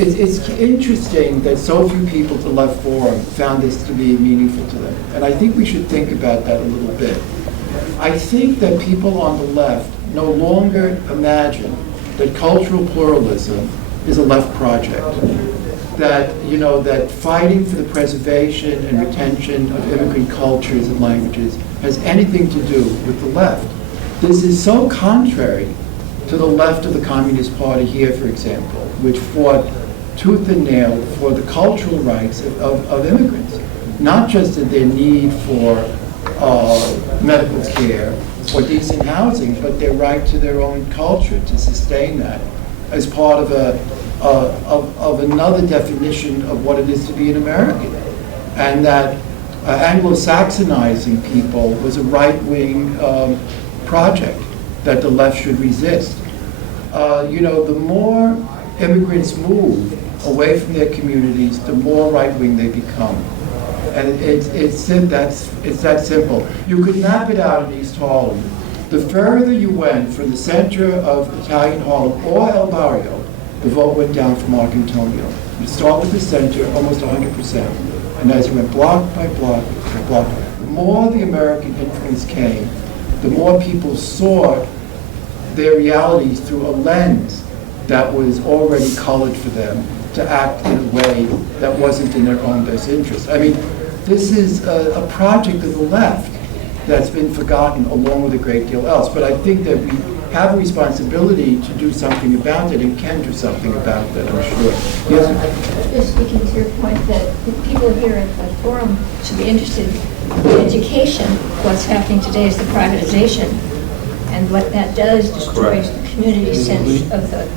it's interesting that so few people at the Left Forum found this to be meaningful to them. And I think we should think about that a little bit. I think that people on the left no longer imagine that cultural pluralism is a left project. That, that fighting for the preservation and retention of immigrant cultures and languages has anything to do with the left. This is so contrary to the left of the Communist Party here, for example, which fought tooth and nail for the cultural rights of immigrants, not just in their need for medical care or decent housing, but their right to their own culture, to sustain that as part of another definition of what it is to be an American. And that Anglo-Saxonizing people was a right-wing project that the left should resist. The more immigrants move away from their communities, the more right-wing they become. And it's that simple. You could map it out in East Harlem. The further you went from the center of Italian Harlem or El Barrio, the vote went down for Marcantonio. You start with the center, almost 100%. And as you went block by block by block, the more the American influence came, the more people saw their realities through a lens that was already colored for them to act in a way that wasn't in their own best interest. I mean, this is a project of the left that's been forgotten along with a great deal else. But I think that we have a responsibility to do something about it and can do something about it, I'm sure. Yes? Just speaking to your point that the people here at the forum should be interested in education. What's happening today is the privatization. And what that does destroys the community sense of the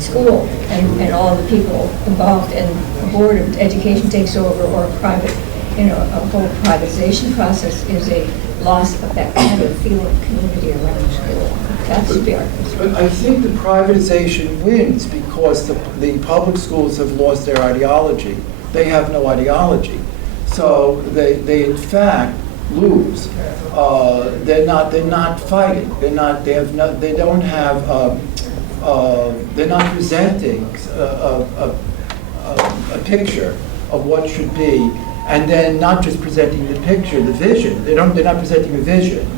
school and all the people involved, and the board of education takes over or private a whole privatization process is a loss of that kind of feeling of community around the school. That's the argument. But I think the privatization wins because the public schools have lost their ideology. They have no ideology. So they in fact lose. They're not fighting. They're not presenting a picture of what should be, and then not just presenting the picture, the vision. They're not presenting a vision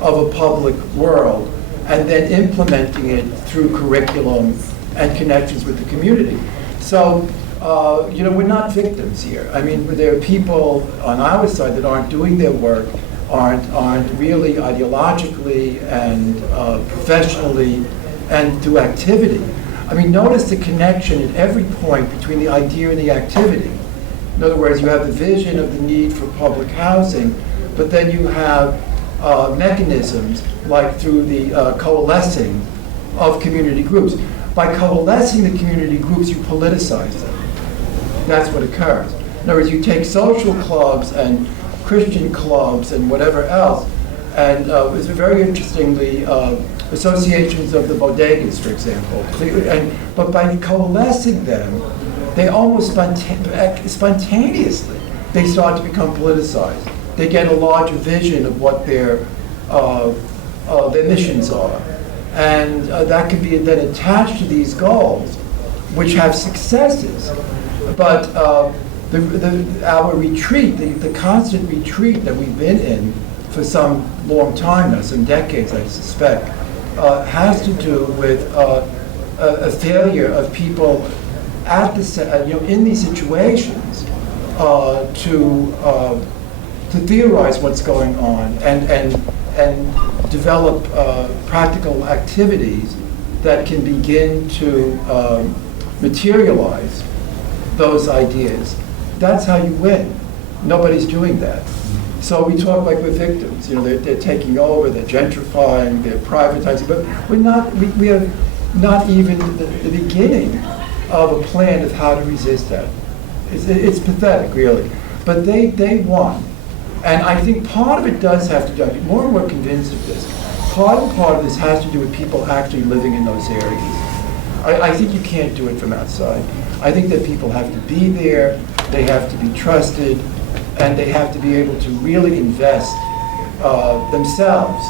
of a public world and then implementing it through curriculum and connections with the community. So, we're not victims here. I mean, there are people on our side that aren't doing their work, aren't really ideologically and professionally and through activity. I mean, notice the connection at every point between the idea and the activity. In other words, you have the vision of the need for public housing, but then you have mechanisms like through the coalescing of community groups. By coalescing the community groups, you politicize them. That's what occurs. In other words, you take social clubs and Christian clubs and whatever else, and it's very interestingly, associations of the bodegas, for example. But by coalescing them, they almost spontaneously, they start to become politicized. They get a larger vision of what their missions are. And that can be then attached to these goals, which have successes. But our retreat, the constant retreat that we've been in for some long time now, some decades I suspect, has to do with a failure of people at in these situations to theorize what's going on and develop practical activities that can begin to materialize those ideas. That's how you win. Nobody's doing that. So we talk like we're victims. They're taking over, they're gentrifying, they're privatizing, but we are not even the beginning of a plan of how to resist that. It's pathetic, really. But they won. And I think part of it does have to do, I'm more and more convinced of this, part of this has to do with people actually living in those areas. I think you can't do it from outside. I think that people have to be there, they have to be trusted, and they have to be able to really invest themselves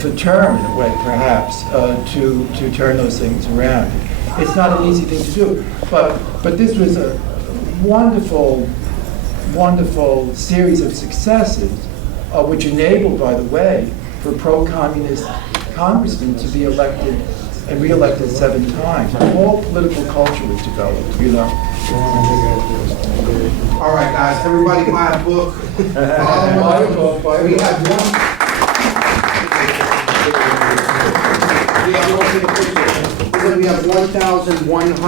for term, in a way, perhaps, to turn those things around. It's not an easy thing to do, but this was a wonderful, wonderful series of successes, which enabled, by the way, for pro-communist congressmen to be elected and re-elected 7 times. The whole political culture was developed, All right, guys, everybody buy a book. We have 1,100